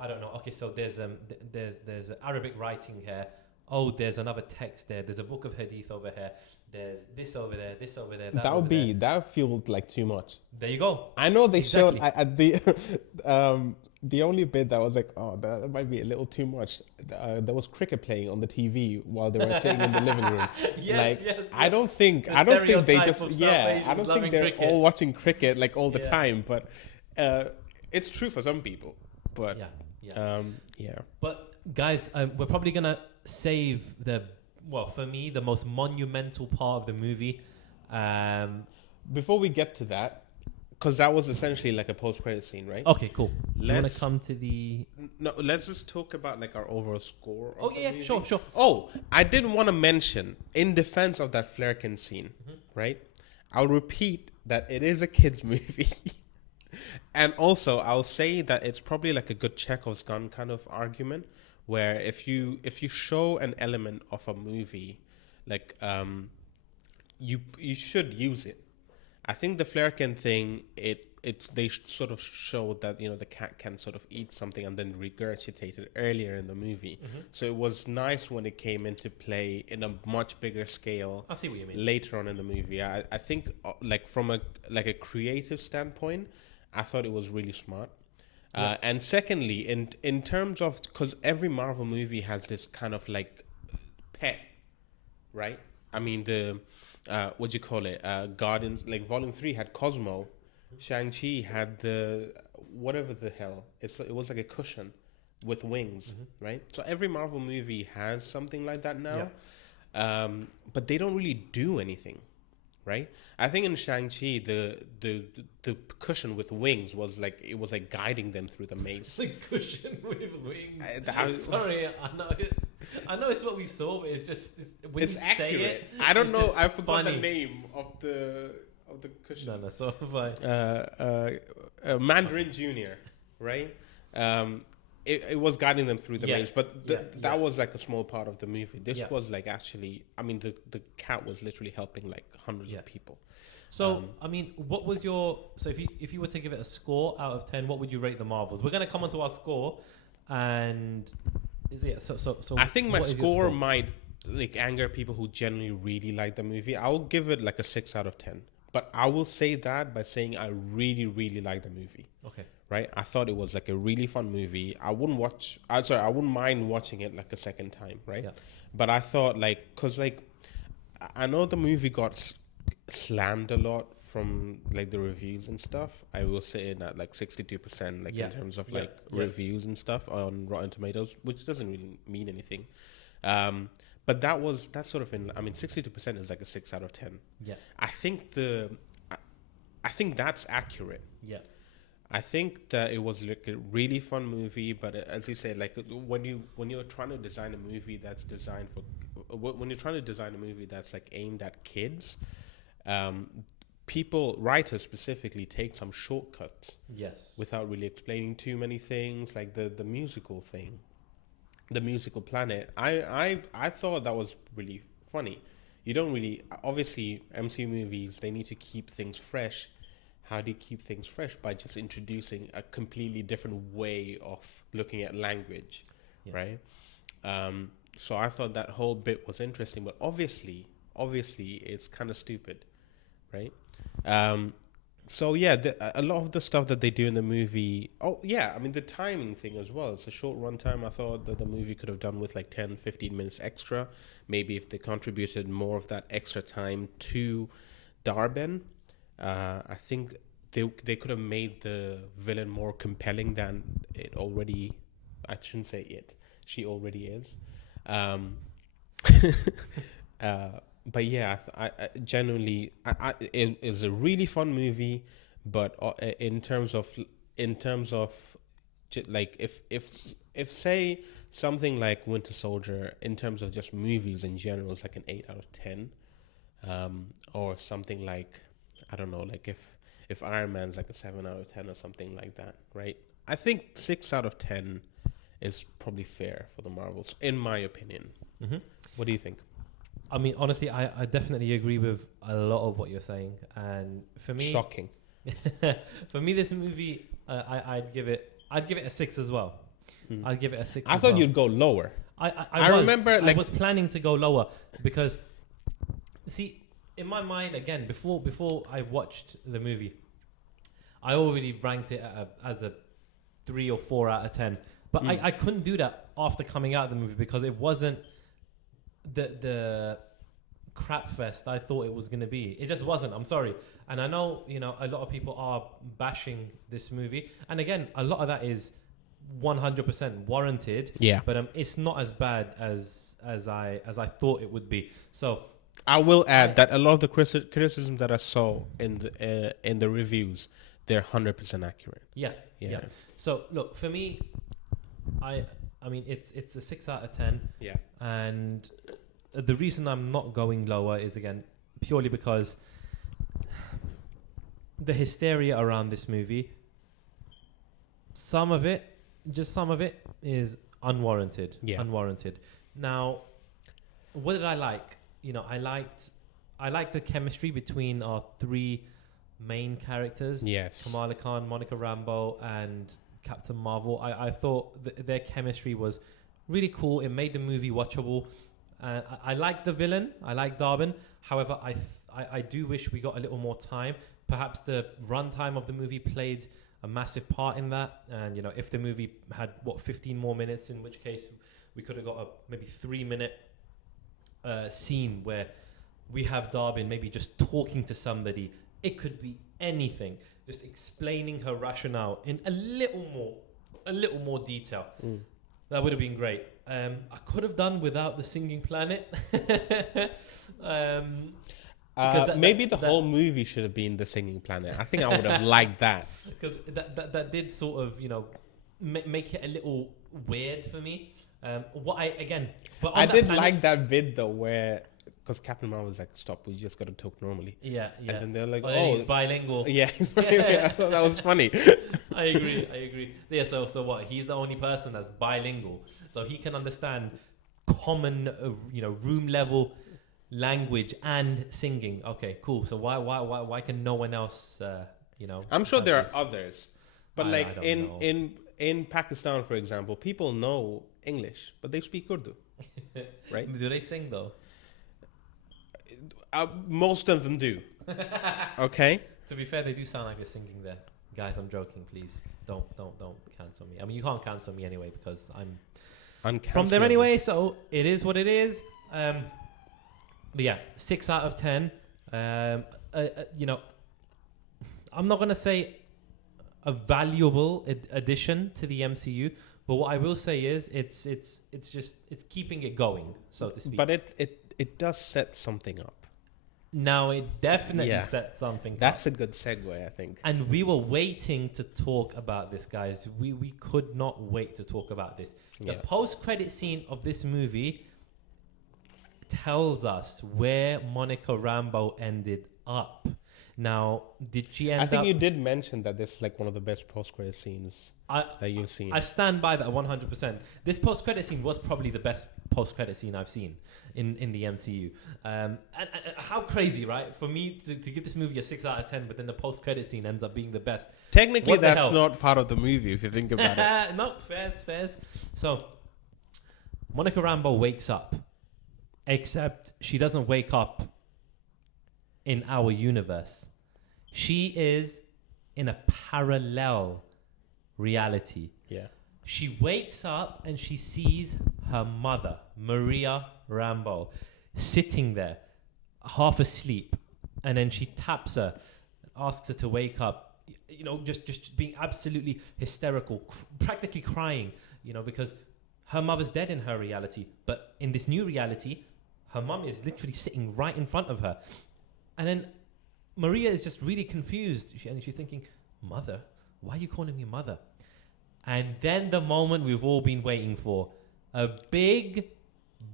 I don't know. Okay, so there's Arabic writing here. Oh, there's another text there. There's a book of hadith over here. There's this over there. This over there. That felt like too much. There you go. I know they showed at the the only bit that was like, oh, that might be a little too much. There was cricket playing on the TV while they were sitting in the living room. Yes. I don't think they just I don't think they're all watching cricket like all the time. But it's true for some people. But But guys, we're probably gonna save for me the most monumental part of the movie. Before we get to that, because that was essentially like a post-credit scene, right? Okay, cool. Do you want to come to the? No, let's just talk about like our overall score. Sure. Oh, I didn't want to mention, in defense of that Flerken scene, right? I'll repeat that it is a kids' movie. And also, I'll say that it's probably like a good Chekhov's gun kind of argument, where if you show an element of a movie, like you should use it. I think the Flerken thing, they sort of showed that the cat can sort of eat something and then regurgitate it earlier in the movie. So it was nice when it came into play in a much bigger scale. I see what you mean. Later on in the movie, I think like from a creative standpoint, I thought it was really smart. And secondly, in terms of, because every Marvel movie has this kind of like pet, right? I mean, the what do you call it? Guardians, like Volume 3 had Cosmo. Shang-Chi had the whatever the hell. It was like a cushion with wings, right? So every Marvel movie has something like that now. But they don't really do anything. Right, I think in Shang-Chi the cushion with wings was like guiding them through the maze. The cushion with wings. Sorry, I know it's what we saw, but it's just when it's you accurate. say it. I don't know. I forgot the name of the cushion. No, so fine. Mandarin Junior, right? It was guiding them through the maze, but that was like a small part of the movie. This was like actually, I mean, the cat was literally helping like hundreds of people. So, I mean, what was if you were to give it a score out of 10, what would you rate the Marvels? We're going to come onto our score, and so I think my score might like anger people who generally really like the movie. I'll give it like a 6 out of 10. But I will say that by saying I really, really like the movie. Okay. Right? I thought it was like a really fun movie. I wouldn't mind watching it like a second time, right? Yeah. But I thought because I know the movie got slammed a lot from like the reviews and stuff. I will say it at like 62% in terms of reviews and stuff on Rotten Tomatoes, which doesn't really mean anything. But that's sort of 62% is like a 6 out of 10. Yeah. I think that's accurate. Yeah. I think that it was like a really fun movie, but as you say, like when you're trying to design a movie that's designed for, when you're trying to design a movie that's like aimed at kids, um, writers specifically take some shortcuts. Yes. Without really explaining too many things, like the musical thing, the musical planet. I thought that was really funny. You don't really, obviously MCU movies, they need to keep things fresh. How do you keep things fresh? By just introducing a completely different way of looking at language, right? So I thought that whole bit was interesting, but obviously it's kind of stupid, right? So yeah, a lot of the stuff that they do in the movie, I mean the timing thing as well. It's a short runtime. I thought that the movie could have done with like 10, 15 minutes extra. Maybe if they contributed more of that extra time to Darben, I think they could have made the villain more compelling than it already. I shouldn't say it. She already is. But yeah, I genuinely, it is a really fun movie. But in terms of like if say something like Winter Soldier, in terms of just movies in general, is like an 8 out of 10, or something like, I don't know, like if Iron Man's like a 7 out of 10 or something like that, right? I think 6 out of 10 is probably fair for the Marvels, in my opinion. Mm-hmm. What do you think? I mean, honestly, I definitely agree with a lot of what you're saying, and for me, shocking. For me, this movie, I'd give it a 6 as well. I'd give it a 6. I thought you'd go lower. I remember I was planning to go lower because, see, in my mind, again, before I watched the movie, I already ranked it as a 3 or 4 out of 10. But I couldn't do that after coming out of the movie because it wasn't the crap fest I thought it was going to be. It just wasn't. I'm sorry. And I know, a lot of people are bashing this movie. And again, a lot of that is 100% warranted. Yeah. But it's not as bad as I thought it would be. So I will add that a lot of the criticism that I saw in the reviews, they're 100% accurate. Yeah. So look, for me, I mean, it's a 6 out of 10. Yeah. And the reason I'm not going lower is, again, purely because the hysteria around this movie, some of it is unwarranted. Yeah. Unwarranted. Now, what did I like? I liked the chemistry between our 3 main characters. Yes. Kamala Khan, Monica Rambeau, and Captain Marvel. I thought their chemistry was really cool. It made the movie watchable. I like the villain. I like Darben. However, I do wish we got a little more time. Perhaps the runtime of the movie played a massive part in that. And, if the movie had, 15 more minutes, in which case we could have got a maybe 3-minute scene where we have Darben maybe just talking to somebody. It could be anything. Just explaining her rationale in a little more detail. That would have been great. I could have done without the singing planet. Maybe the whole movie should have been the singing planet. I think I would have liked that. Because that did sort of, make it a little weird for me. I did like that bit though where, because Captain Marvel was like, stop, we just got to talk normally. Yeah. And then they're like, he's bilingual. Yeah, that was funny. I agree. So what? He's the only person that's bilingual. So he can understand common, room level language and singing. Okay, cool. So why can no one else, I'm sure there are others. But in Pakistan, for example, people know English, but they speak Urdu. Right? Do they sing though? Most of them do. Okay. To be fair, they do sound like they're singing there. Guys, I'm joking. Please don't cancel me. I mean, you can't cancel me anyway because I'm from there anyway. So it is what it is. But yeah, 6 out of 10. I'm not gonna say a valuable addition to the MCU, but what I will say is it's keeping it going, so to speak. But it does set something up. Now it definitely set something That's up. a good segue, I think. And we were waiting to talk about this, guys. We could not wait to talk about this. The post-credit scene of this movie tells us where Monica Rambeau ended up. Now, did she end up... I think you did mention that this is like one of the best post-credit scenes that you've seen. I stand by that 100%. This post-credit scene was probably the best post-credit scene I've seen in the MCU. And how crazy, right? For me to give this movie a 6 out of 10, but then the post-credit scene ends up being the best. Technically, that's not part of the movie if you think about it. No, fairs. So, Monica Rambeau wakes up, except she doesn't wake up in our universe. She is in a parallel reality. Yeah. She wakes up and she sees her mother, Maria Rambeau, sitting there, half asleep. And then she taps her, asks her to wake up, just being absolutely hysterical, practically crying, because her mother's dead in her reality. But in this new reality, her mum is literally sitting right in front of her. And then Maria is just really confused. And she's thinking, mother? Why are you calling me mother? And then the moment we've all been waiting for. A big,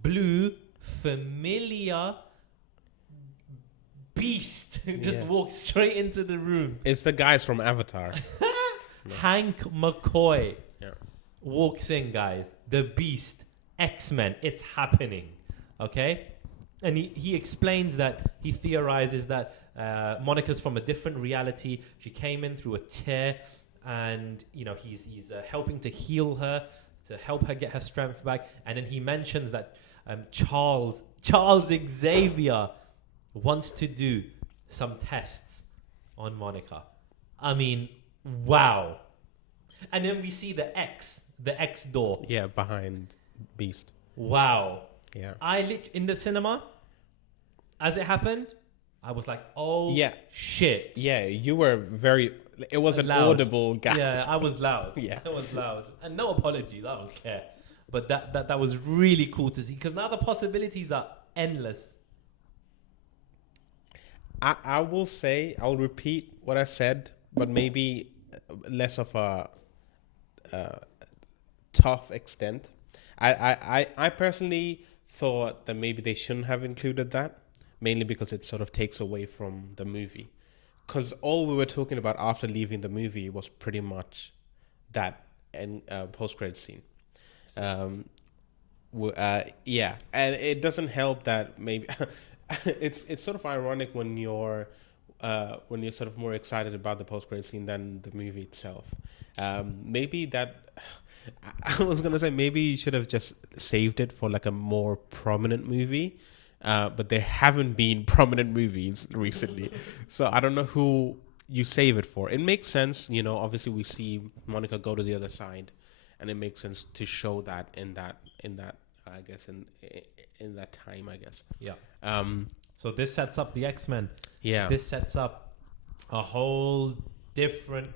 blue, familiar beast just walks straight into the room. It's the guys from Avatar. Hank McCoy walks in, guys. The beast. X-Men. It's happening. Okay? And he explains that he theorizes that Monica's from a different reality. She came in through a tear, and he's helping to heal her, to help her get her strength back. And then he mentions that Charles Xavier wants to do some tests on Monica. I mean, wow. And then we see the X door. Yeah, behind Beast. Wow. Yeah. In the cinema, as it happened, I was like, oh, shit. Yeah, you were it was an loud. Audible gasp. Yeah, I was loud. I was loud. And no apologies, I don't care. But that was really cool to see, because now the possibilities are endless. I will say, I'll repeat what I said, but maybe less of a tough extent. I personally thought that maybe they shouldn't have included that, mainly because it sort of takes away from the movie. Because all we were talking about after leaving the movie was pretty much that post-credit scene. And it doesn't help that maybe it's sort of ironic when you're sort of more excited about the post-credit scene than the movie itself. Maybe that. I was going to say maybe you should have just saved it for like a more prominent movie, but there haven't been prominent movies recently. So I don't know who you save it for. It makes sense, obviously we see Monica go to the other side, and it makes sense to show that in that I guess in that time, I guess. Yeah. So this sets up the X-Men. Yeah. This sets up a whole different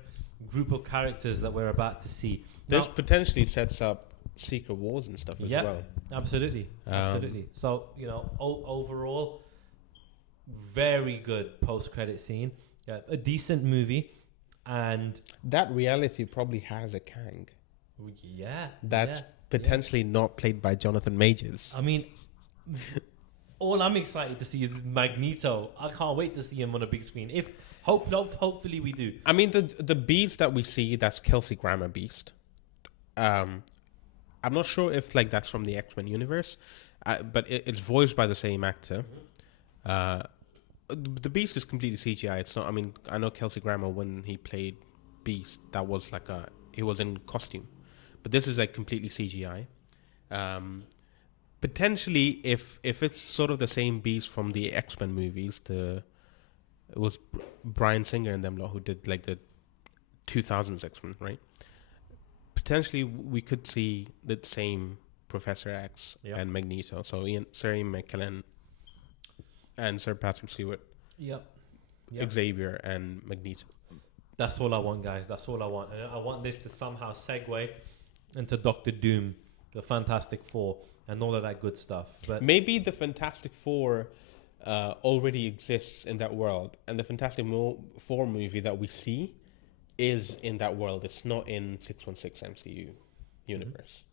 group of characters that we're about to see. This potentially sets up Secret Wars and stuff as well. Absolutely. So, overall, very good post-credit scene. A decent movie. And that reality probably has a Kang. Yeah. That's potentially not played by Jonathan Majors. I mean, all I'm excited to see is Magneto. I can't wait to see him on a big screen. Hopefully we do. I mean, the Beast that we see, that's Kelsey Grammer Beast. I'm not sure if that's from the X-Men universe, but it's voiced by the same actor. The Beast is completely CGI. It's not. I mean, I know Kelsey Grammer, when he played Beast, that was he was in costume, but this is completely CGI. Potentially, if it's sort of the same Beast from the X-Men movies, it was Bryan Singer and them lot who did the 2000s X-Men, right? Potentially, we could see the same Professor X and Magneto. So Sir Ian McKellen and Sir Patrick Stewart. Yep. Xavier and Magneto. That's all I want, guys. That's all I want. And I want this to somehow segue into Doctor Doom, the Fantastic Four, and all of that good stuff. But maybe the Fantastic Four already exists in that world, and the Fantastic Four movie that we see is in that world. It's not in 616 MCU universe.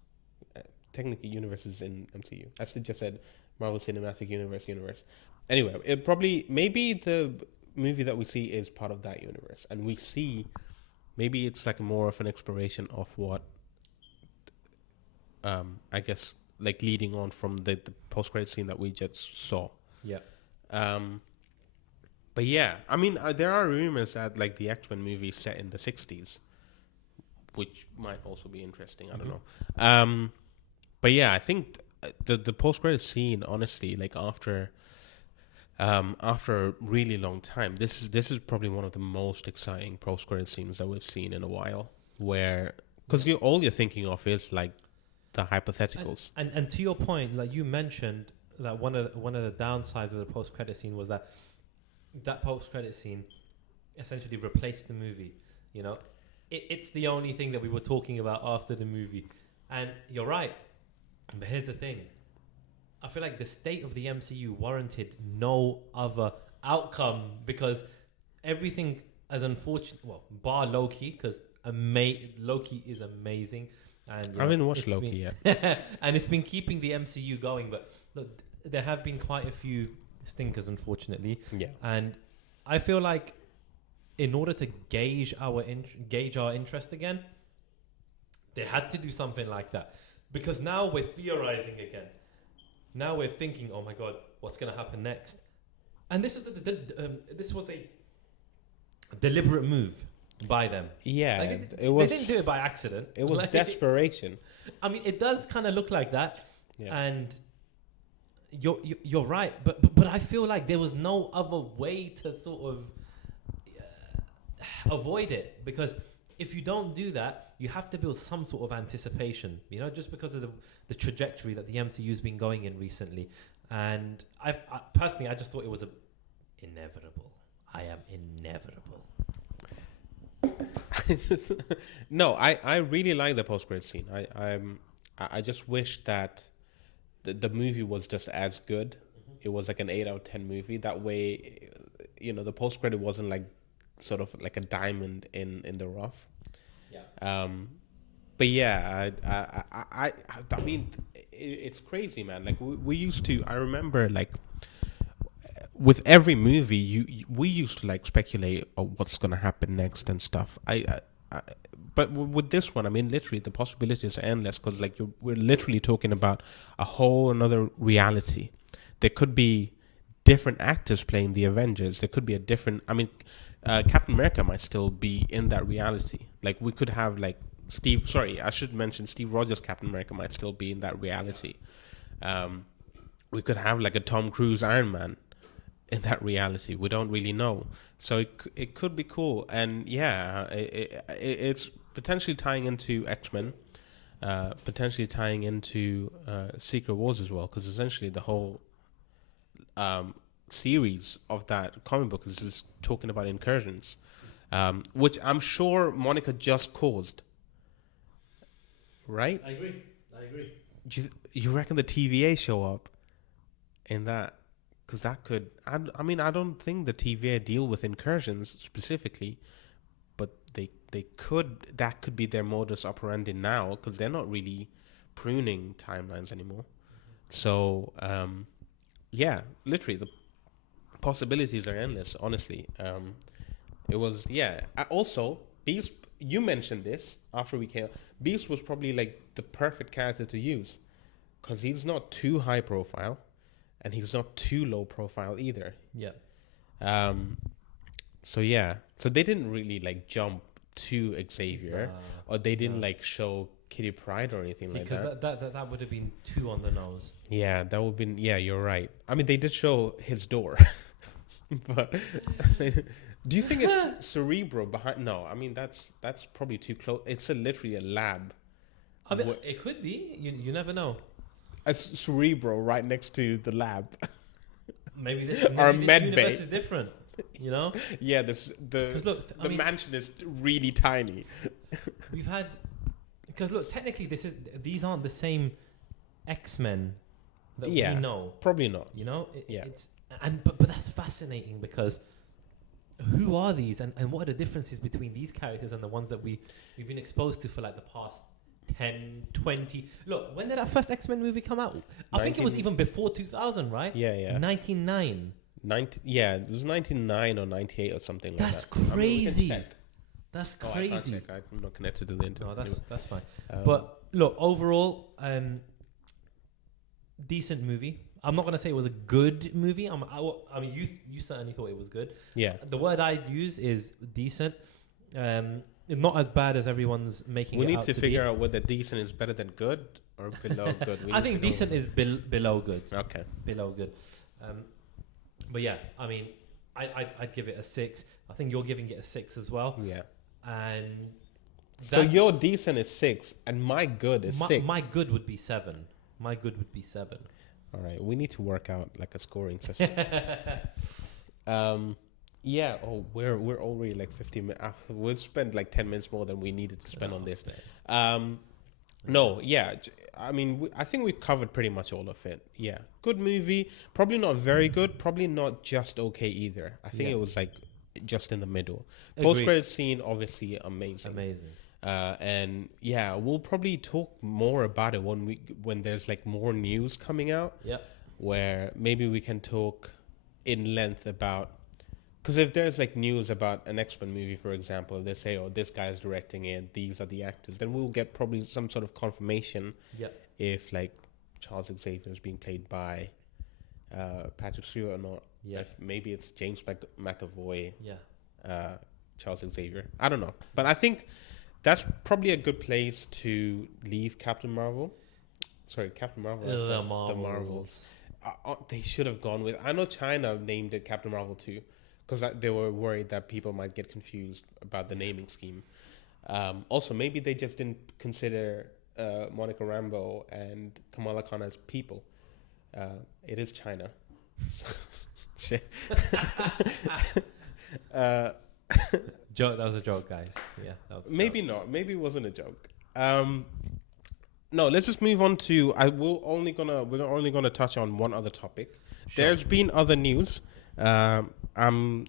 Technically, universe is in MCU. As I just said, Marvel Cinematic Universe. Anyway, maybe the movie that we see is part of that universe, and we see maybe it's like more of an exploration of what, I guess, like leading on from the post-credit scene that we just saw. Yeah. But yeah, I mean, there are rumors that like the X-Men movie is set in the 60s, which might also be interesting. I don't know. But yeah, I think the post-credit scene, honestly, like after a really long time, this is probably one of the most exciting post-credit scenes that we've seen in a while. Where, because all you're thinking of is like the hypotheticals. And to your point, like you mentioned, that one of the downsides of the post-credit scene was that post-credit scene essentially replaced the movie. You know, it's the only thing that we were talking about after the movie. And you're right. But here's the thing. I feel like the state of the MCU warranted no other outcome, because everything as unfortunate, well, bar Loki, because Loki is amazing. And I haven't watched Loki yet. And it's been keeping the MCU going. But look, there have been quite a few stinkers, unfortunately. Yeah. And I feel like in order to gauge our interest again, they had to do something like that. Because now we're theorizing again. Now we're thinking, oh my God, what's going to happen next? And this was a deliberate move by them. Yeah, like they didn't do it by accident. It was desperation. I mean, it does kind of look like that. Yeah. And you're right, but I feel like there was no other way to sort of avoid it, because if you don't do that, you have to build some sort of anticipation, you know, just because of the trajectory that the MCU's been going in recently. And I personally, I just thought it was inevitable. I am inevitable. No, I really like the post-credit scene. I just wish that the movie was just as good. Mm-hmm. It was like an 8 out of 10 movie. That way, you know, the post-credit wasn't like sort of like a diamond in the rough. Yeah. But yeah, I mean, it's crazy, man. Like we used to. I remember like with every movie, we used to like speculate on what's gonna happen next and stuff. But with this one, I mean, literally the possibilities are endless, because like we're literally talking about a whole another reality. There could be different actors playing the Avengers. There could be a different. I mean, Captain America might still be in that reality. Like we could have like I should mention Steve Rogers' Captain America might still be in that reality. We could have like a Tom Cruise Iron Man in that reality. We don't really know. So it could be cool. And yeah, it's potentially tying into X-Men, potentially tying into Secret Wars as well, because essentially the whole series of that comic book is just talking about incursions, which I'm sure Monica just caused. Right? I agree. You reckon the TVA show up in that? Because that could... I mean, I don't think the TVA deal with incursions specifically, but they could... That could be their modus operandi now, because they're not really pruning timelines anymore. So, yeah, literally, the possibilities are endless, honestly. It was... Yeah. Also, Beast... You mentioned this after we came... Beast was probably, like, the perfect character to use, because he's not too high profile, and he's not too low profile either. Yeah. So yeah. So they didn't really like jump to Xavier, or they didn't like show Kitty Pryde or anything like that. Because that would have been too on the nose. Yeah, that would have been... Yeah, you're right. I mean, they did show his door. But do you think it's Cerebro behind? No, I mean, that's probably too close. It's literally a lab. I mean, it could be. You never know. A Cerebro right next to the lab. Maybe this med universe bay is different, you know? Yeah, the mansion is really tiny. We've had... Because look, technically these aren't the same X-Men that we know. Probably not. You know? but that's fascinating because who are these and what are the differences between these characters and the ones that we've been exposed to for like the past 10, 20. Look, when did that first X-Men movie come out? I think it was even before 2000, right? Yeah. 99. It was 99 or 98 or something That's like that. crazy. I mean, That's I crazy. can't check. I'm not connected to the internet. No, anyway. that's fine. But look, overall, decent movie. I'm not gonna say it was a good movie. I mean, you certainly thought it was good. Yeah. The word I'd use is decent. Not as bad as everyone's making it out to be. We need to figure out whether decent is better than good or below good. I think decent is below good. Okay. Below good. But yeah, I mean, I'd give it a 6. I think you're giving it a 6 as well. Yeah. And so your decent is 6 and my good is 6. My good would be 7. My good would be 7. All right, we need to work out like a scoring system. Yeah. Oh, we're already like 15 minutes. We've spent like 10 minutes more than we needed to spend on this. No, yeah. I mean, I think we covered pretty much all of it. Yeah, good movie. Probably not very good. Probably not just okay either. I think it was like just in the middle. Post-credit scene, obviously amazing. And yeah, we'll probably talk more about it when there's like more news coming out. Yeah. Where maybe we can talk in length about, because if there's like news about an X-Men movie, for example, they say, oh, this guy's directing it, these are the actors, then we'll get probably some sort of confirmation. Yeah. If like Charles Xavier is being played by Patrick Stewart or not. Yeah. If maybe it's James McAvoy. Yeah. Charles Xavier. I don't know, but I think that's probably a good place to leave Captain Marvel. Sorry, Captain Marvel. The Marvels. They should have gone with. I know China named it Captain Marvel 2 because they were worried that people might get confused about the naming scheme. Also, maybe they just didn't consider Monica Rambeau and Kamala Khan as people. It is China. Joke. That was a joke, guys. Yeah. That was maybe not. Maybe it wasn't a joke. No, let's just move on to. We're only gonna touch on one other topic. Sure. There's been other news. I'm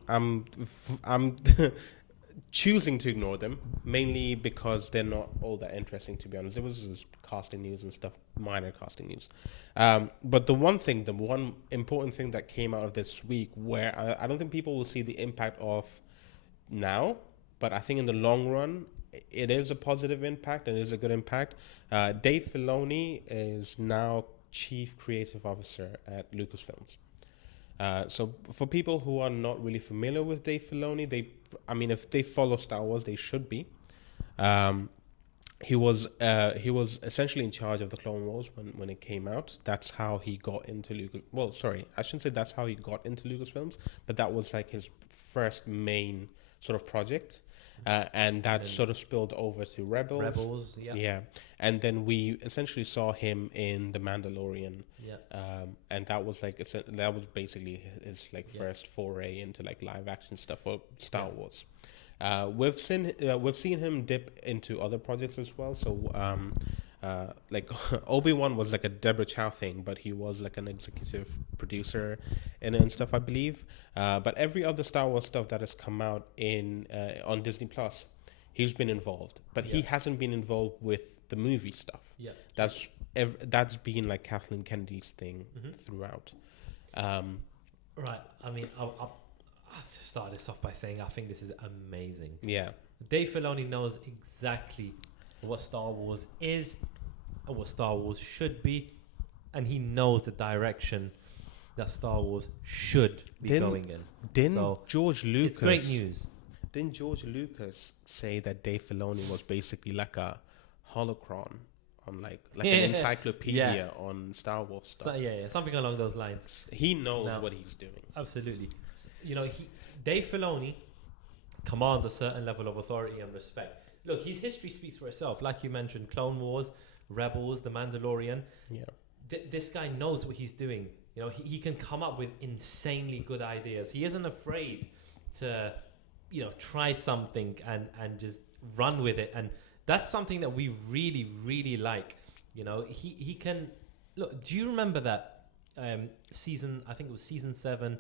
choosing to ignore them mainly because they're not all that interesting, to be honest. There was just casting news and stuff, minor casting news. But the one important thing that came out of this week, where I don't think people will see the impact of now, but I think in the long run, it is a positive impact and it is a good impact. Dave Filoni is now Chief Creative Officer at Lucasfilms. So for people who are not really familiar with Dave Filoni, if they follow Star Wars, they should be. He was essentially in charge of the Clone Wars when it came out. That's how he got into Lucas. Well, sorry, I shouldn't say that's how he got into Lucasfilms, but that was like his first main sort of project. And that sort of spilled over to Rebels. Yeah. And then we essentially saw him in The Mandalorian. Yeah. And that was basically his first foray into like live action stuff for Star Wars. We've seen him dip into other projects as well. So like Obi-Wan was like a Deborah Chow thing, but he was like an executive producer in it and stuff, I believe. But every other Star Wars stuff that has come out on Disney Plus, he's been involved, but he hasn't been involved with the movie stuff. Yeah, that's been like Kathleen Kennedy's thing throughout. Right. I mean, I'll start this off by saying I think this is amazing. Yeah. Dave Filoni knows exactly what Star Wars is and what Star Wars should be, and he knows the direction that Star Wars should be going in. Didn't George Lucas? It's great news. Didn't George Lucas say that Dave Filoni was basically like a holocron on like an encyclopedia on Star Wars stuff? So, something along those lines. He knows what he's doing. Absolutely. You know, Dave Filoni commands a certain level of authority and respect. Look, his history speaks for itself. Like you mentioned, Clone Wars, Rebels, The Mandalorian. Yeah. This guy knows what he's doing. You know, he can come up with insanely good ideas. He isn't afraid to, try something and just run with it. And that's something that we really, really like. You know, he can... Look, do you remember that season. I think it was season 7,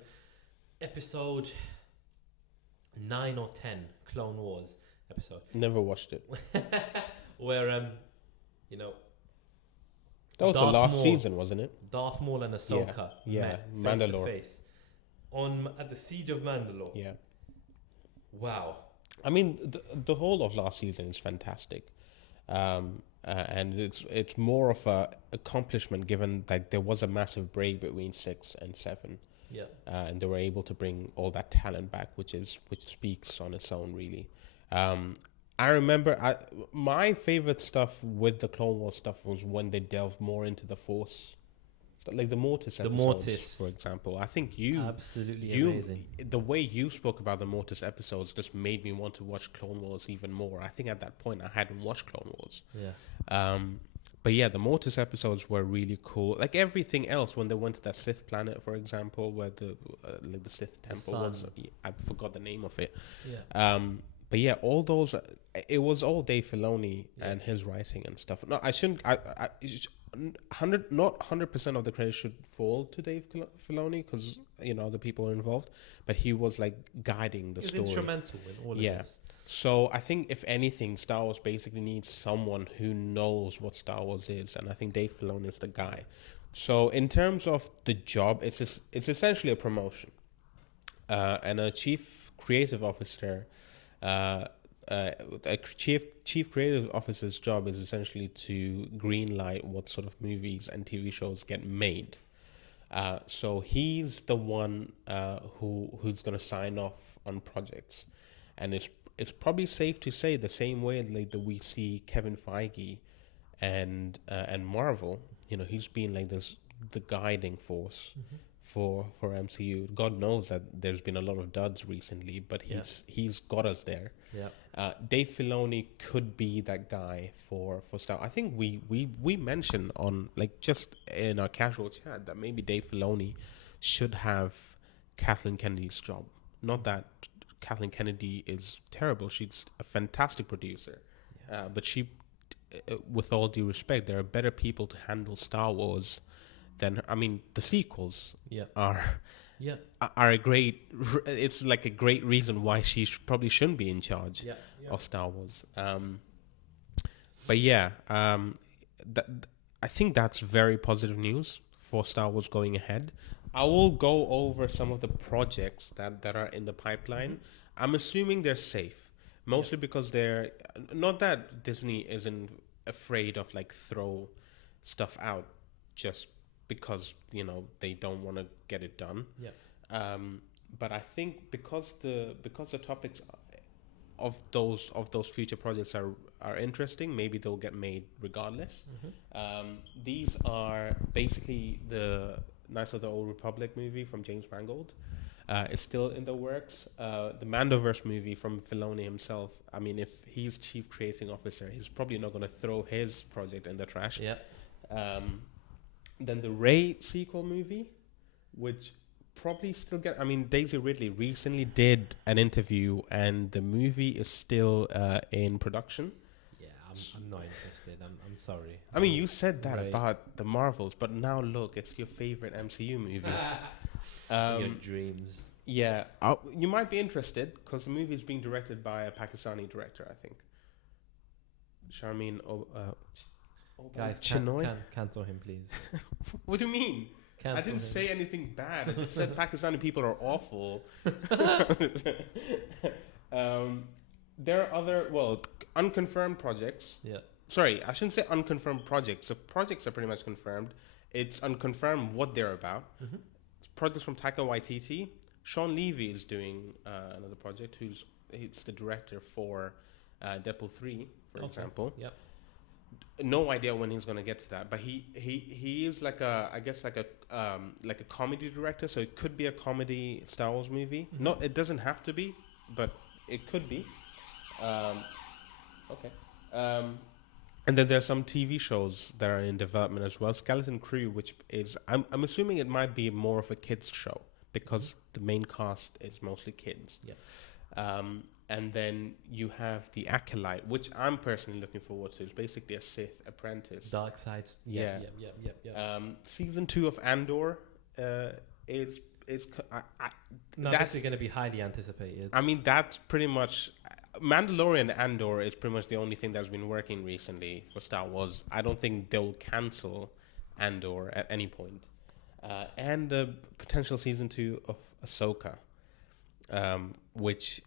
episode 9 or 10, Clone Wars episode. Never watched it. Where you know. That was the last season, wasn't it? Darth Maul and Ahsoka met face to face at the Siege of Mandalore. Yeah. Wow. I mean, the whole of last season is fantastic, and it's more of a accomplishment given that there was a massive break between 6 and 7. Yeah. And they were able to bring all that talent back, which speaks on its own, really. I remember my favorite stuff with the Clone Wars stuff was when they delved more into the Force, like the Mortis episodes, for example. I think amazing. The way you spoke about the Mortis episodes just made me want to watch Clone Wars even more. I think at that point I hadn't watched Clone Wars. Yeah. But yeah, the Mortis episodes were really cool. Like everything else, when they went to that Sith planet, for example, where the Sith temple was. I forgot the name of it. Yeah. But yeah, all those, it was all Dave Filoni and his writing and stuff. No, I shouldn't. Not 100% of the credit should fall to Dave Filoni because the people are involved, but he was like guiding the story. He was instrumental in all of this. So I think if anything, Star Wars basically needs someone who knows what Star Wars is, and I think Dave Filoni is the guy. So in terms of the job, it's essentially a promotion, and a chief creative officer. A chief creative officer's job is essentially to greenlight what sort of movies and TV shows get made. So he's the one who's going to sign off on projects, and it's probably safe to say the same way like that we see Kevin Feige and Marvel. He's been like the guiding force. Mm-hmm. For MCU. God knows that there's been a lot of duds recently, but he's got us there. Yeah. Dave Filoni could be that guy for Star. I think we mentioned on like just in our casual chat that maybe Dave Filoni should have Kathleen Kennedy's job. Not that Kathleen Kennedy is terrible; she's a fantastic producer, but she, with all due respect, there are better people to handle Star Wars. The sequels are a great. It's like a great reason why she probably shouldn't be in charge of Star Wars. But yeah, I think that's very positive news for Star Wars going ahead. I will go over some of the projects that are in the pipeline. Mm-hmm. I'm assuming they're safe, mostly because they're not that Disney isn't afraid of like throw stuff out just because they don't want to get it done. But I think because the topics of those future projects are interesting, maybe they'll get made regardless. Mm-hmm. These are basically the Knights of the Old Republic movie from James Mangold. It's still in the works. The Mandoverse movie from Filoni himself. I mean, if he's chief creating officer, he's probably not going to throw his project in the trash. Then the Rey sequel movie, which probably still get. I mean, Daisy Ridley recently did an interview, and the movie is still in production. Yeah, I'm not interested. I'm sorry. I mean, you said that about the Marvels, but now look, it's your favorite MCU movie. Your dreams. Yeah, you might be interested because the movie is being directed by a Pakistani director, I think. Sharmeen. Guys, cancel him, please. What do you mean? I didn't say anything bad. I just said Pakistani people are awful. There are other, unconfirmed projects. Yeah. Sorry, I shouldn't say unconfirmed projects. So projects are pretty much confirmed. It's unconfirmed what they're about. Mm-hmm. Projects from Taika Waititi. Sean Levy is doing another project. He's the director for Deadpool 3, for example. Yep. No idea when he's going to get to that, but he is like a comedy director, so it could be a comedy Star Wars movie. Mm-hmm. No, it doesn't have to be, but it could be. Okay. And then there's some TV shows that are in development as well. Skeleton Crew, which is I'm assuming it might be more of a kids show because the main cast is mostly kids. Yeah. And then you have the Acolyte, which I'm personally looking forward to. It's basically a Sith apprentice. Dark side. Yeah. Season 2 of Andor is this is going to be highly anticipated. I mean, that's pretty much Mandalorian. Andor is pretty much the only thing that's been working recently for Star Wars. I don't think they'll cancel Andor at any point. And the potential season 2 of Ahsoka, which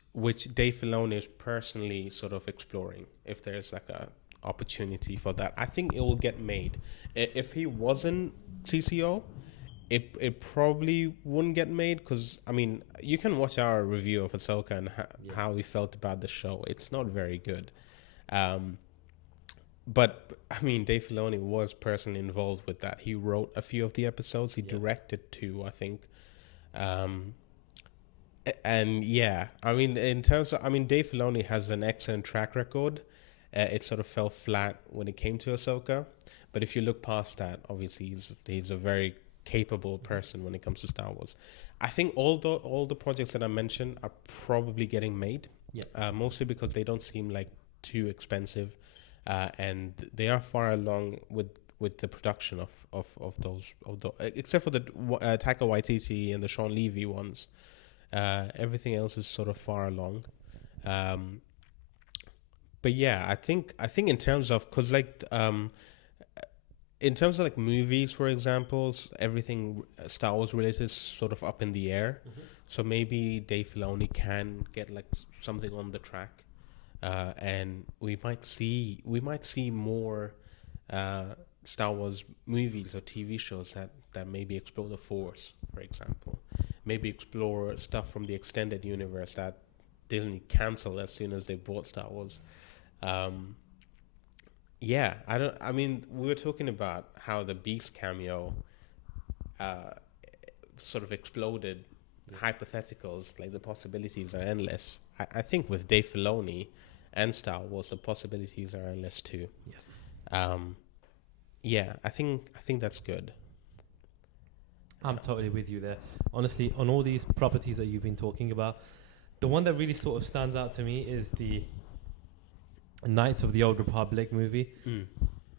Dave Filoni is personally sort of exploring. If there's like a opportunity for that, I think it will get made. If he wasn't CCO, it probably wouldn't get made, because I mean, you can watch our review of Ahsoka and how we felt about the show. It's not very good. But I mean, Dave Filoni was personally involved with that. He wrote a few of the episodes. He directed 2, I think. And yeah, I mean, in terms of, I mean, Dave Filoni has an excellent track record. It sort of fell flat when it came to Ahsoka. But if you look past that, obviously he's a very capable person when it comes to Star Wars. I think all the projects that I mentioned are probably getting made. Mostly because they don't seem like too expensive. And they are far along with the production of those, except for the Taika Waititi and the Sean Levy ones. Everything else is sort of far along. But yeah, I think in terms of, because like in terms of like movies, for example, everything Star Wars related is sort of up in the air. So maybe Dave Filoni can get like something on the track. And we might see more Star Wars movies or TV shows that maybe explore the Force, for example. Maybe explore stuff from the extended universe that Disney canceled as soon as they bought Star Wars. We were talking about how the Beast cameo sort of exploded. Hypotheticals, like the possibilities are endless. I think with Dave Filoni and Star Wars, the possibilities are endless too. I think that's good. I'm totally with you there. Honestly, on all these properties that you've been talking about, the one that really sort of stands out to me is the Knights of the Old Republic movie.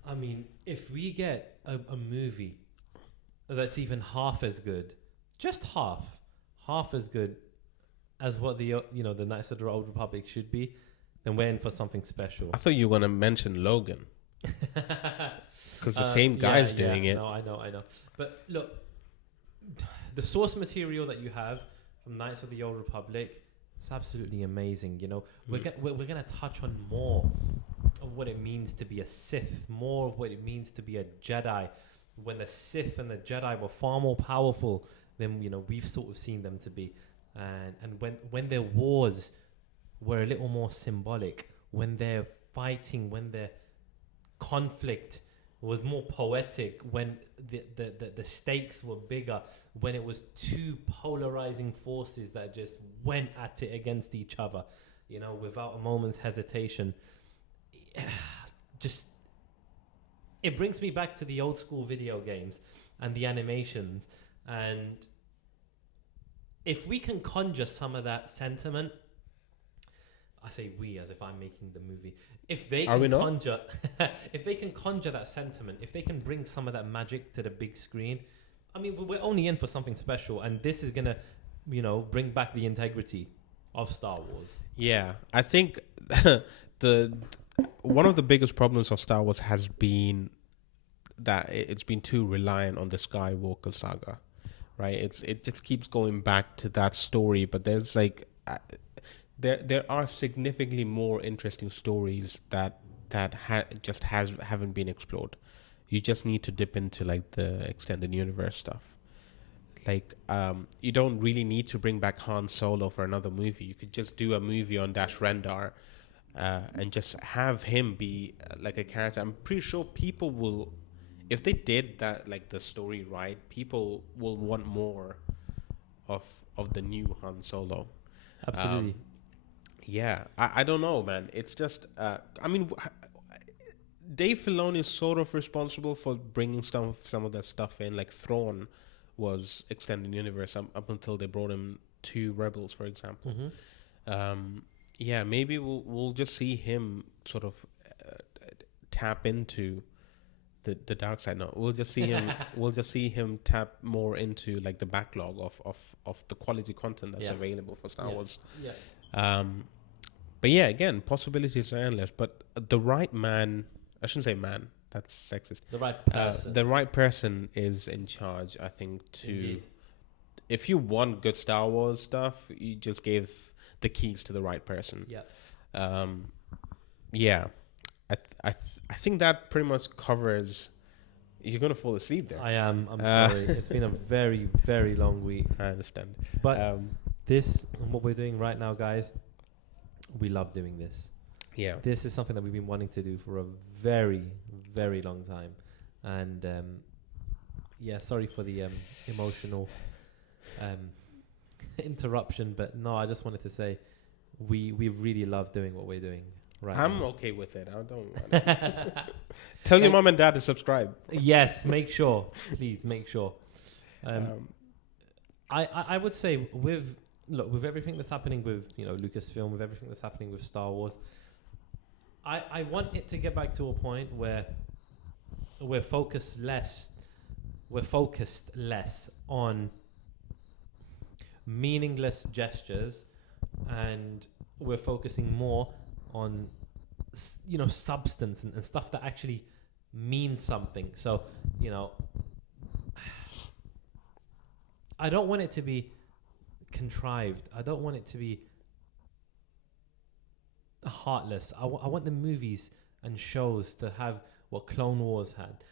I mean, if we get a movie that's even half as good, just half as good as what the Knights of the Old Republic should be, then we're in for something special. I thought you were going to mention Logan. Because the same guy's doing it. No, I know. But look, the source material that you have from Knights of the Old Republic is absolutely amazing. You know, we're going to touch on more of what it means to be a Sith, more of what it means to be a Jedi, when the Sith and the Jedi were far more powerful than we've sort of seen them to be, and when their wars were a little more symbolic, when they're fighting, when their conflict was more poetic, when the stakes were bigger, when it was two polarizing forces that just went at it against each other, without a moment's hesitation. Just, it brings me back to the old school video games and the animations. And if we can conjure some of that sentiment, I say we as if I'm making the movie. If they can conjure, if they can conjure that sentiment, if they can bring some of that magic to the big screen, I mean, we're only in for something special, and this is gonna, bring back the integrity of Star Wars. Yeah, I think one of the biggest problems of Star Wars has been that it's been too reliant on the Skywalker saga, right? It just keeps going back to that story, but there's like. There are significantly more interesting stories that haven't been explored. You just need to dip into like the extended universe stuff. Like you don't really need to bring back Han Solo for another movie. You could just do a movie on Dash Rendar and just have him be like a character. I'm pretty sure people will, if they did that, like the story right, people will want more of the new Han Solo. Absolutely. Yeah, I don't know, man. It's just, I mean, Dave Filoni is sort of responsible for bringing some of that stuff in. Like Thrawn was extended universe up until they brought him to Rebels, for example. Yeah, maybe we'll just see him sort of uh, tap into the dark side. No, we'll just see him tap more into like the backlog of the quality content that's available for Star Wars. Yeah. But yeah, again, possibilities are endless. But the right man, I shouldn't say man, that's sexist. The right person. The right person is in charge, I think, to... Indeed. If you want good Star Wars stuff, you just give the keys to the right person. Yeah. Yeah. I think that pretty much covers... You're going to fall asleep there. I am. I'm sorry. It's been a very, very long week. I understand. But what we're doing right now, guys, we love doing this. Yeah. This is something that we've been wanting to do for a very, very long time. And sorry for the emotional interruption, but no, I just wanted to say we really love doing what we're doing right I'm now. okay with it. I don't Tell your mom and dad to subscribe. Yes, make sure. Please make sure. I would say with everything that's happening with Lucasfilm, with everything that's happening with Star Wars, I want it to get back to a point where we're focused less on meaningless gestures, and we're focusing more on substance and stuff that actually means something. So I don't want it to be contrived. I don't want it to be heartless. I want the movies and shows to have what Clone Wars had,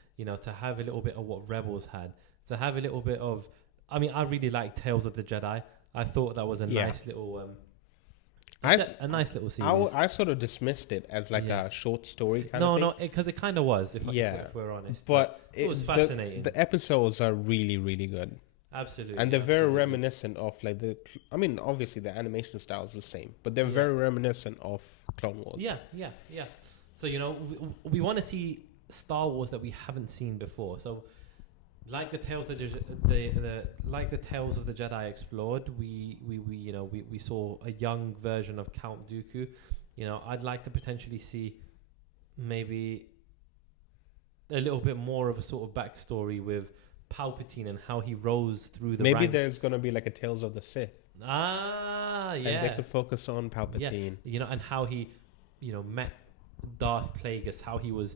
to have a little bit of what Rebels had, to have a little bit of... I mean, I really like Tales of the Jedi. I thought that was a nice little... a nice little series. I sort of dismissed it as like a short story kind of thing. No, because it kind of was, if we're honest. But it was fascinating. The episodes are really, really good. Absolutely. And they're very reminiscent of like obviously the animation style is the same, but they're very reminiscent of Clone Wars. Yeah. So, we want to see Star Wars that we haven't seen before. So, like the Tales of the Tales of the Jedi explored, we saw a young version of Count Dooku. I'd like to potentially see maybe a little bit more of a sort of backstory with Palpatine and how he rose through the ranks. Maybe there's going to be like a Tales of the Sith. Yeah. And they could focus on Palpatine. Yeah. And how he, met Darth Plagueis, how he was,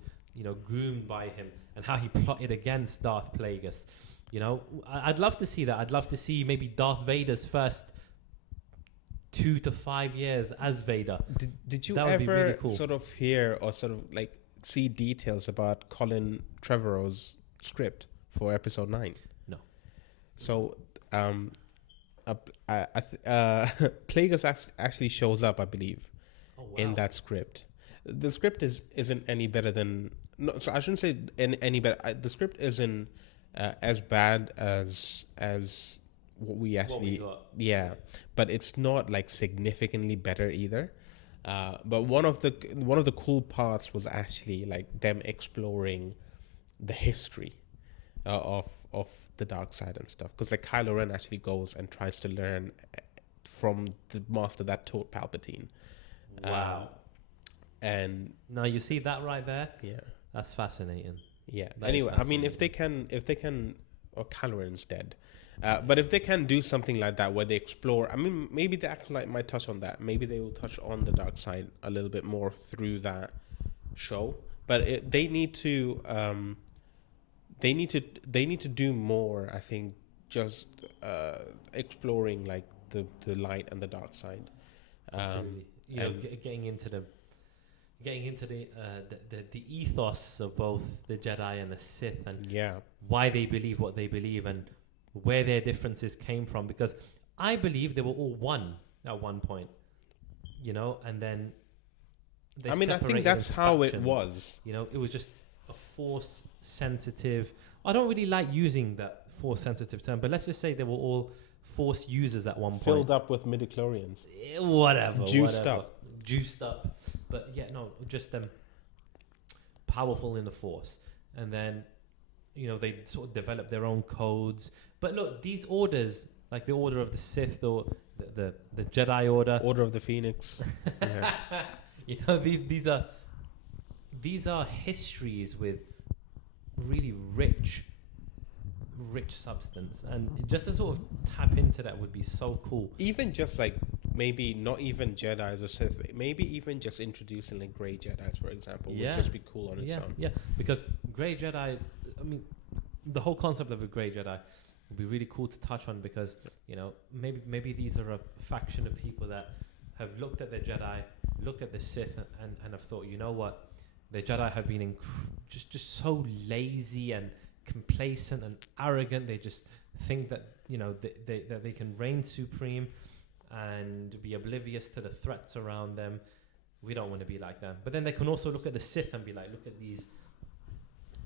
groomed by him, and how he plotted against Darth Plagueis. I'd love to see that. I'd love to see maybe Darth Vader's first 2 to 5 years as Vader. Did you that would ever be really cool. sort of hear or sort of like see details about Colin Trevorrow's script for episode 9? No. So, Plagueis actually shows up, I believe, in that script. The script isn't any better than... No, so I shouldn't say any better. The script isn't as bad as what we actually... What we got. Yeah, but it's not like significantly better either. But one of the cool parts was actually like them exploring the history of the dark side and stuff, because like Kylo Ren actually goes and tries to learn from the master that taught Palpatine. Wow. And now you see that right there. Yeah, that's fascinating. Yeah. Anyway, I mean, if they can, or Kylo Ren's dead. But if they can do something like that where they explore, I mean, maybe the Acolyte might touch on that. Maybe they will touch on the dark side a little bit more through that show. But they need to do more. I think just exploring like the light and the dark side. Absolutely. Getting into the ethos of both the Jedi and the Sith, and why they believe what they believe and where their differences came from, because I believe they were all one at one point, and then they I think that's how it was. It was just a force sensitive. I don't really like using that force sensitive term, but let's just say they were all force users at one point. Filled up with midichlorians. Whatever. Juiced up. But just powerful in the force. And then, they sort of developed their own codes. But look, these orders, like the Order of the Sith or the Jedi Order. Order of the Phoenix. Yeah. You know, these are histories with really rich substance, and just to sort of tap into that would be so cool. Even just like maybe not even Jedi's or Sith, maybe even just introducing like Grey Jedi's, for example, would just be cool on its own. Yeah, because Grey Jedi, I mean, the whole concept of a Grey Jedi would be really cool to touch on, because you know, maybe these are a faction of people that have looked at the Jedi, looked at the Sith, and have thought, you know what, the Jedi have been just so lazy and complacent and arrogant. They just think that, you know, that they can reign supreme and be oblivious to the threats around them. We don't want to be like them. But then they can also look at the Sith and be like, look at these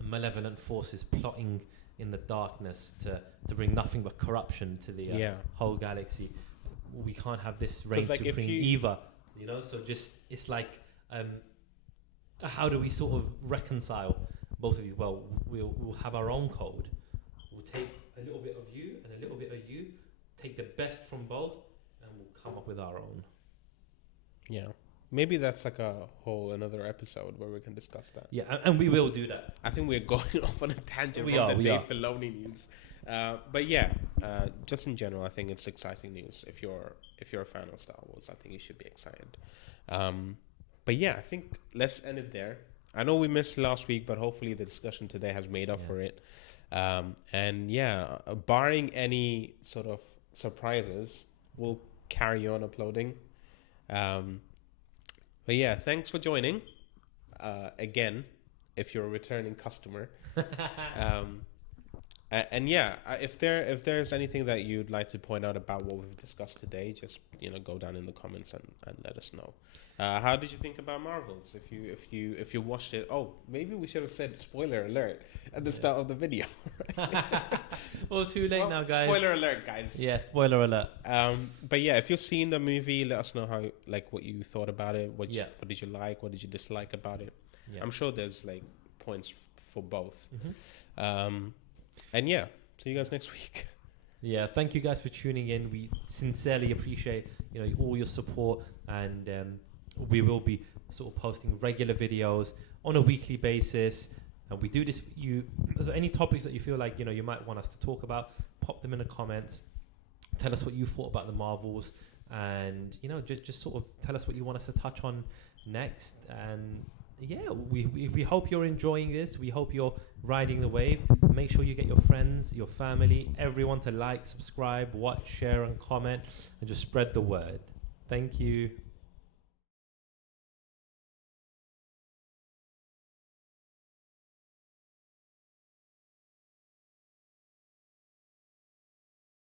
malevolent forces plotting in the darkness to bring nothing but corruption to the whole galaxy. We can't have this reign supreme either, you know. So just, it's like, how do we sort of reconcile both of these? Well, we'll have our own code. We'll take a little bit of you and a little bit of you, take the best from both, and we'll come up with our own. Yeah. Maybe that's like another episode where we can discuss that. Yeah, and we will do that. I think we're going off on a tangent from the Dave Filoni news. But yeah, just in general, I think it's exciting news. If you're a fan of Star Wars, I think you should be excited. But yeah, I think let's end it there. I know we missed last week, but hopefully the discussion today has made up for it. And yeah, barring any sort of surprises, we'll carry on uploading. But yeah, thanks for joining. Again, if you're a returning customer. And yeah, if there's anything that you'd like to point out about what we've discussed today, just go down in the comments and let us know. How did you think about Marvels? If you watched it, maybe we should have said spoiler alert at the start of the video. Well, too late now, guys. Spoiler alert, guys. Yeah, spoiler alert. But yeah, if you've seen the movie, let us know what you thought about it. What did you like? What did you dislike about it? Yeah. I'm sure there's like points for both. Mm-hmm. And yeah, see you guys next week. Yeah, thank you guys for tuning in. We sincerely appreciate all your support, and we will be sort of posting regular videos on a weekly basis. And we do this for you. Is there any topics that you feel like you might want us to talk about? Pop them in the comments. Tell us what you thought about the Marvels, and just sort of tell us what you want us to touch on next. And yeah, we hope you're enjoying this. We hope you're riding the wave. Make sure you get your friends, your family, everyone to like, subscribe, watch, share, and comment, and just spread the word. Thank you.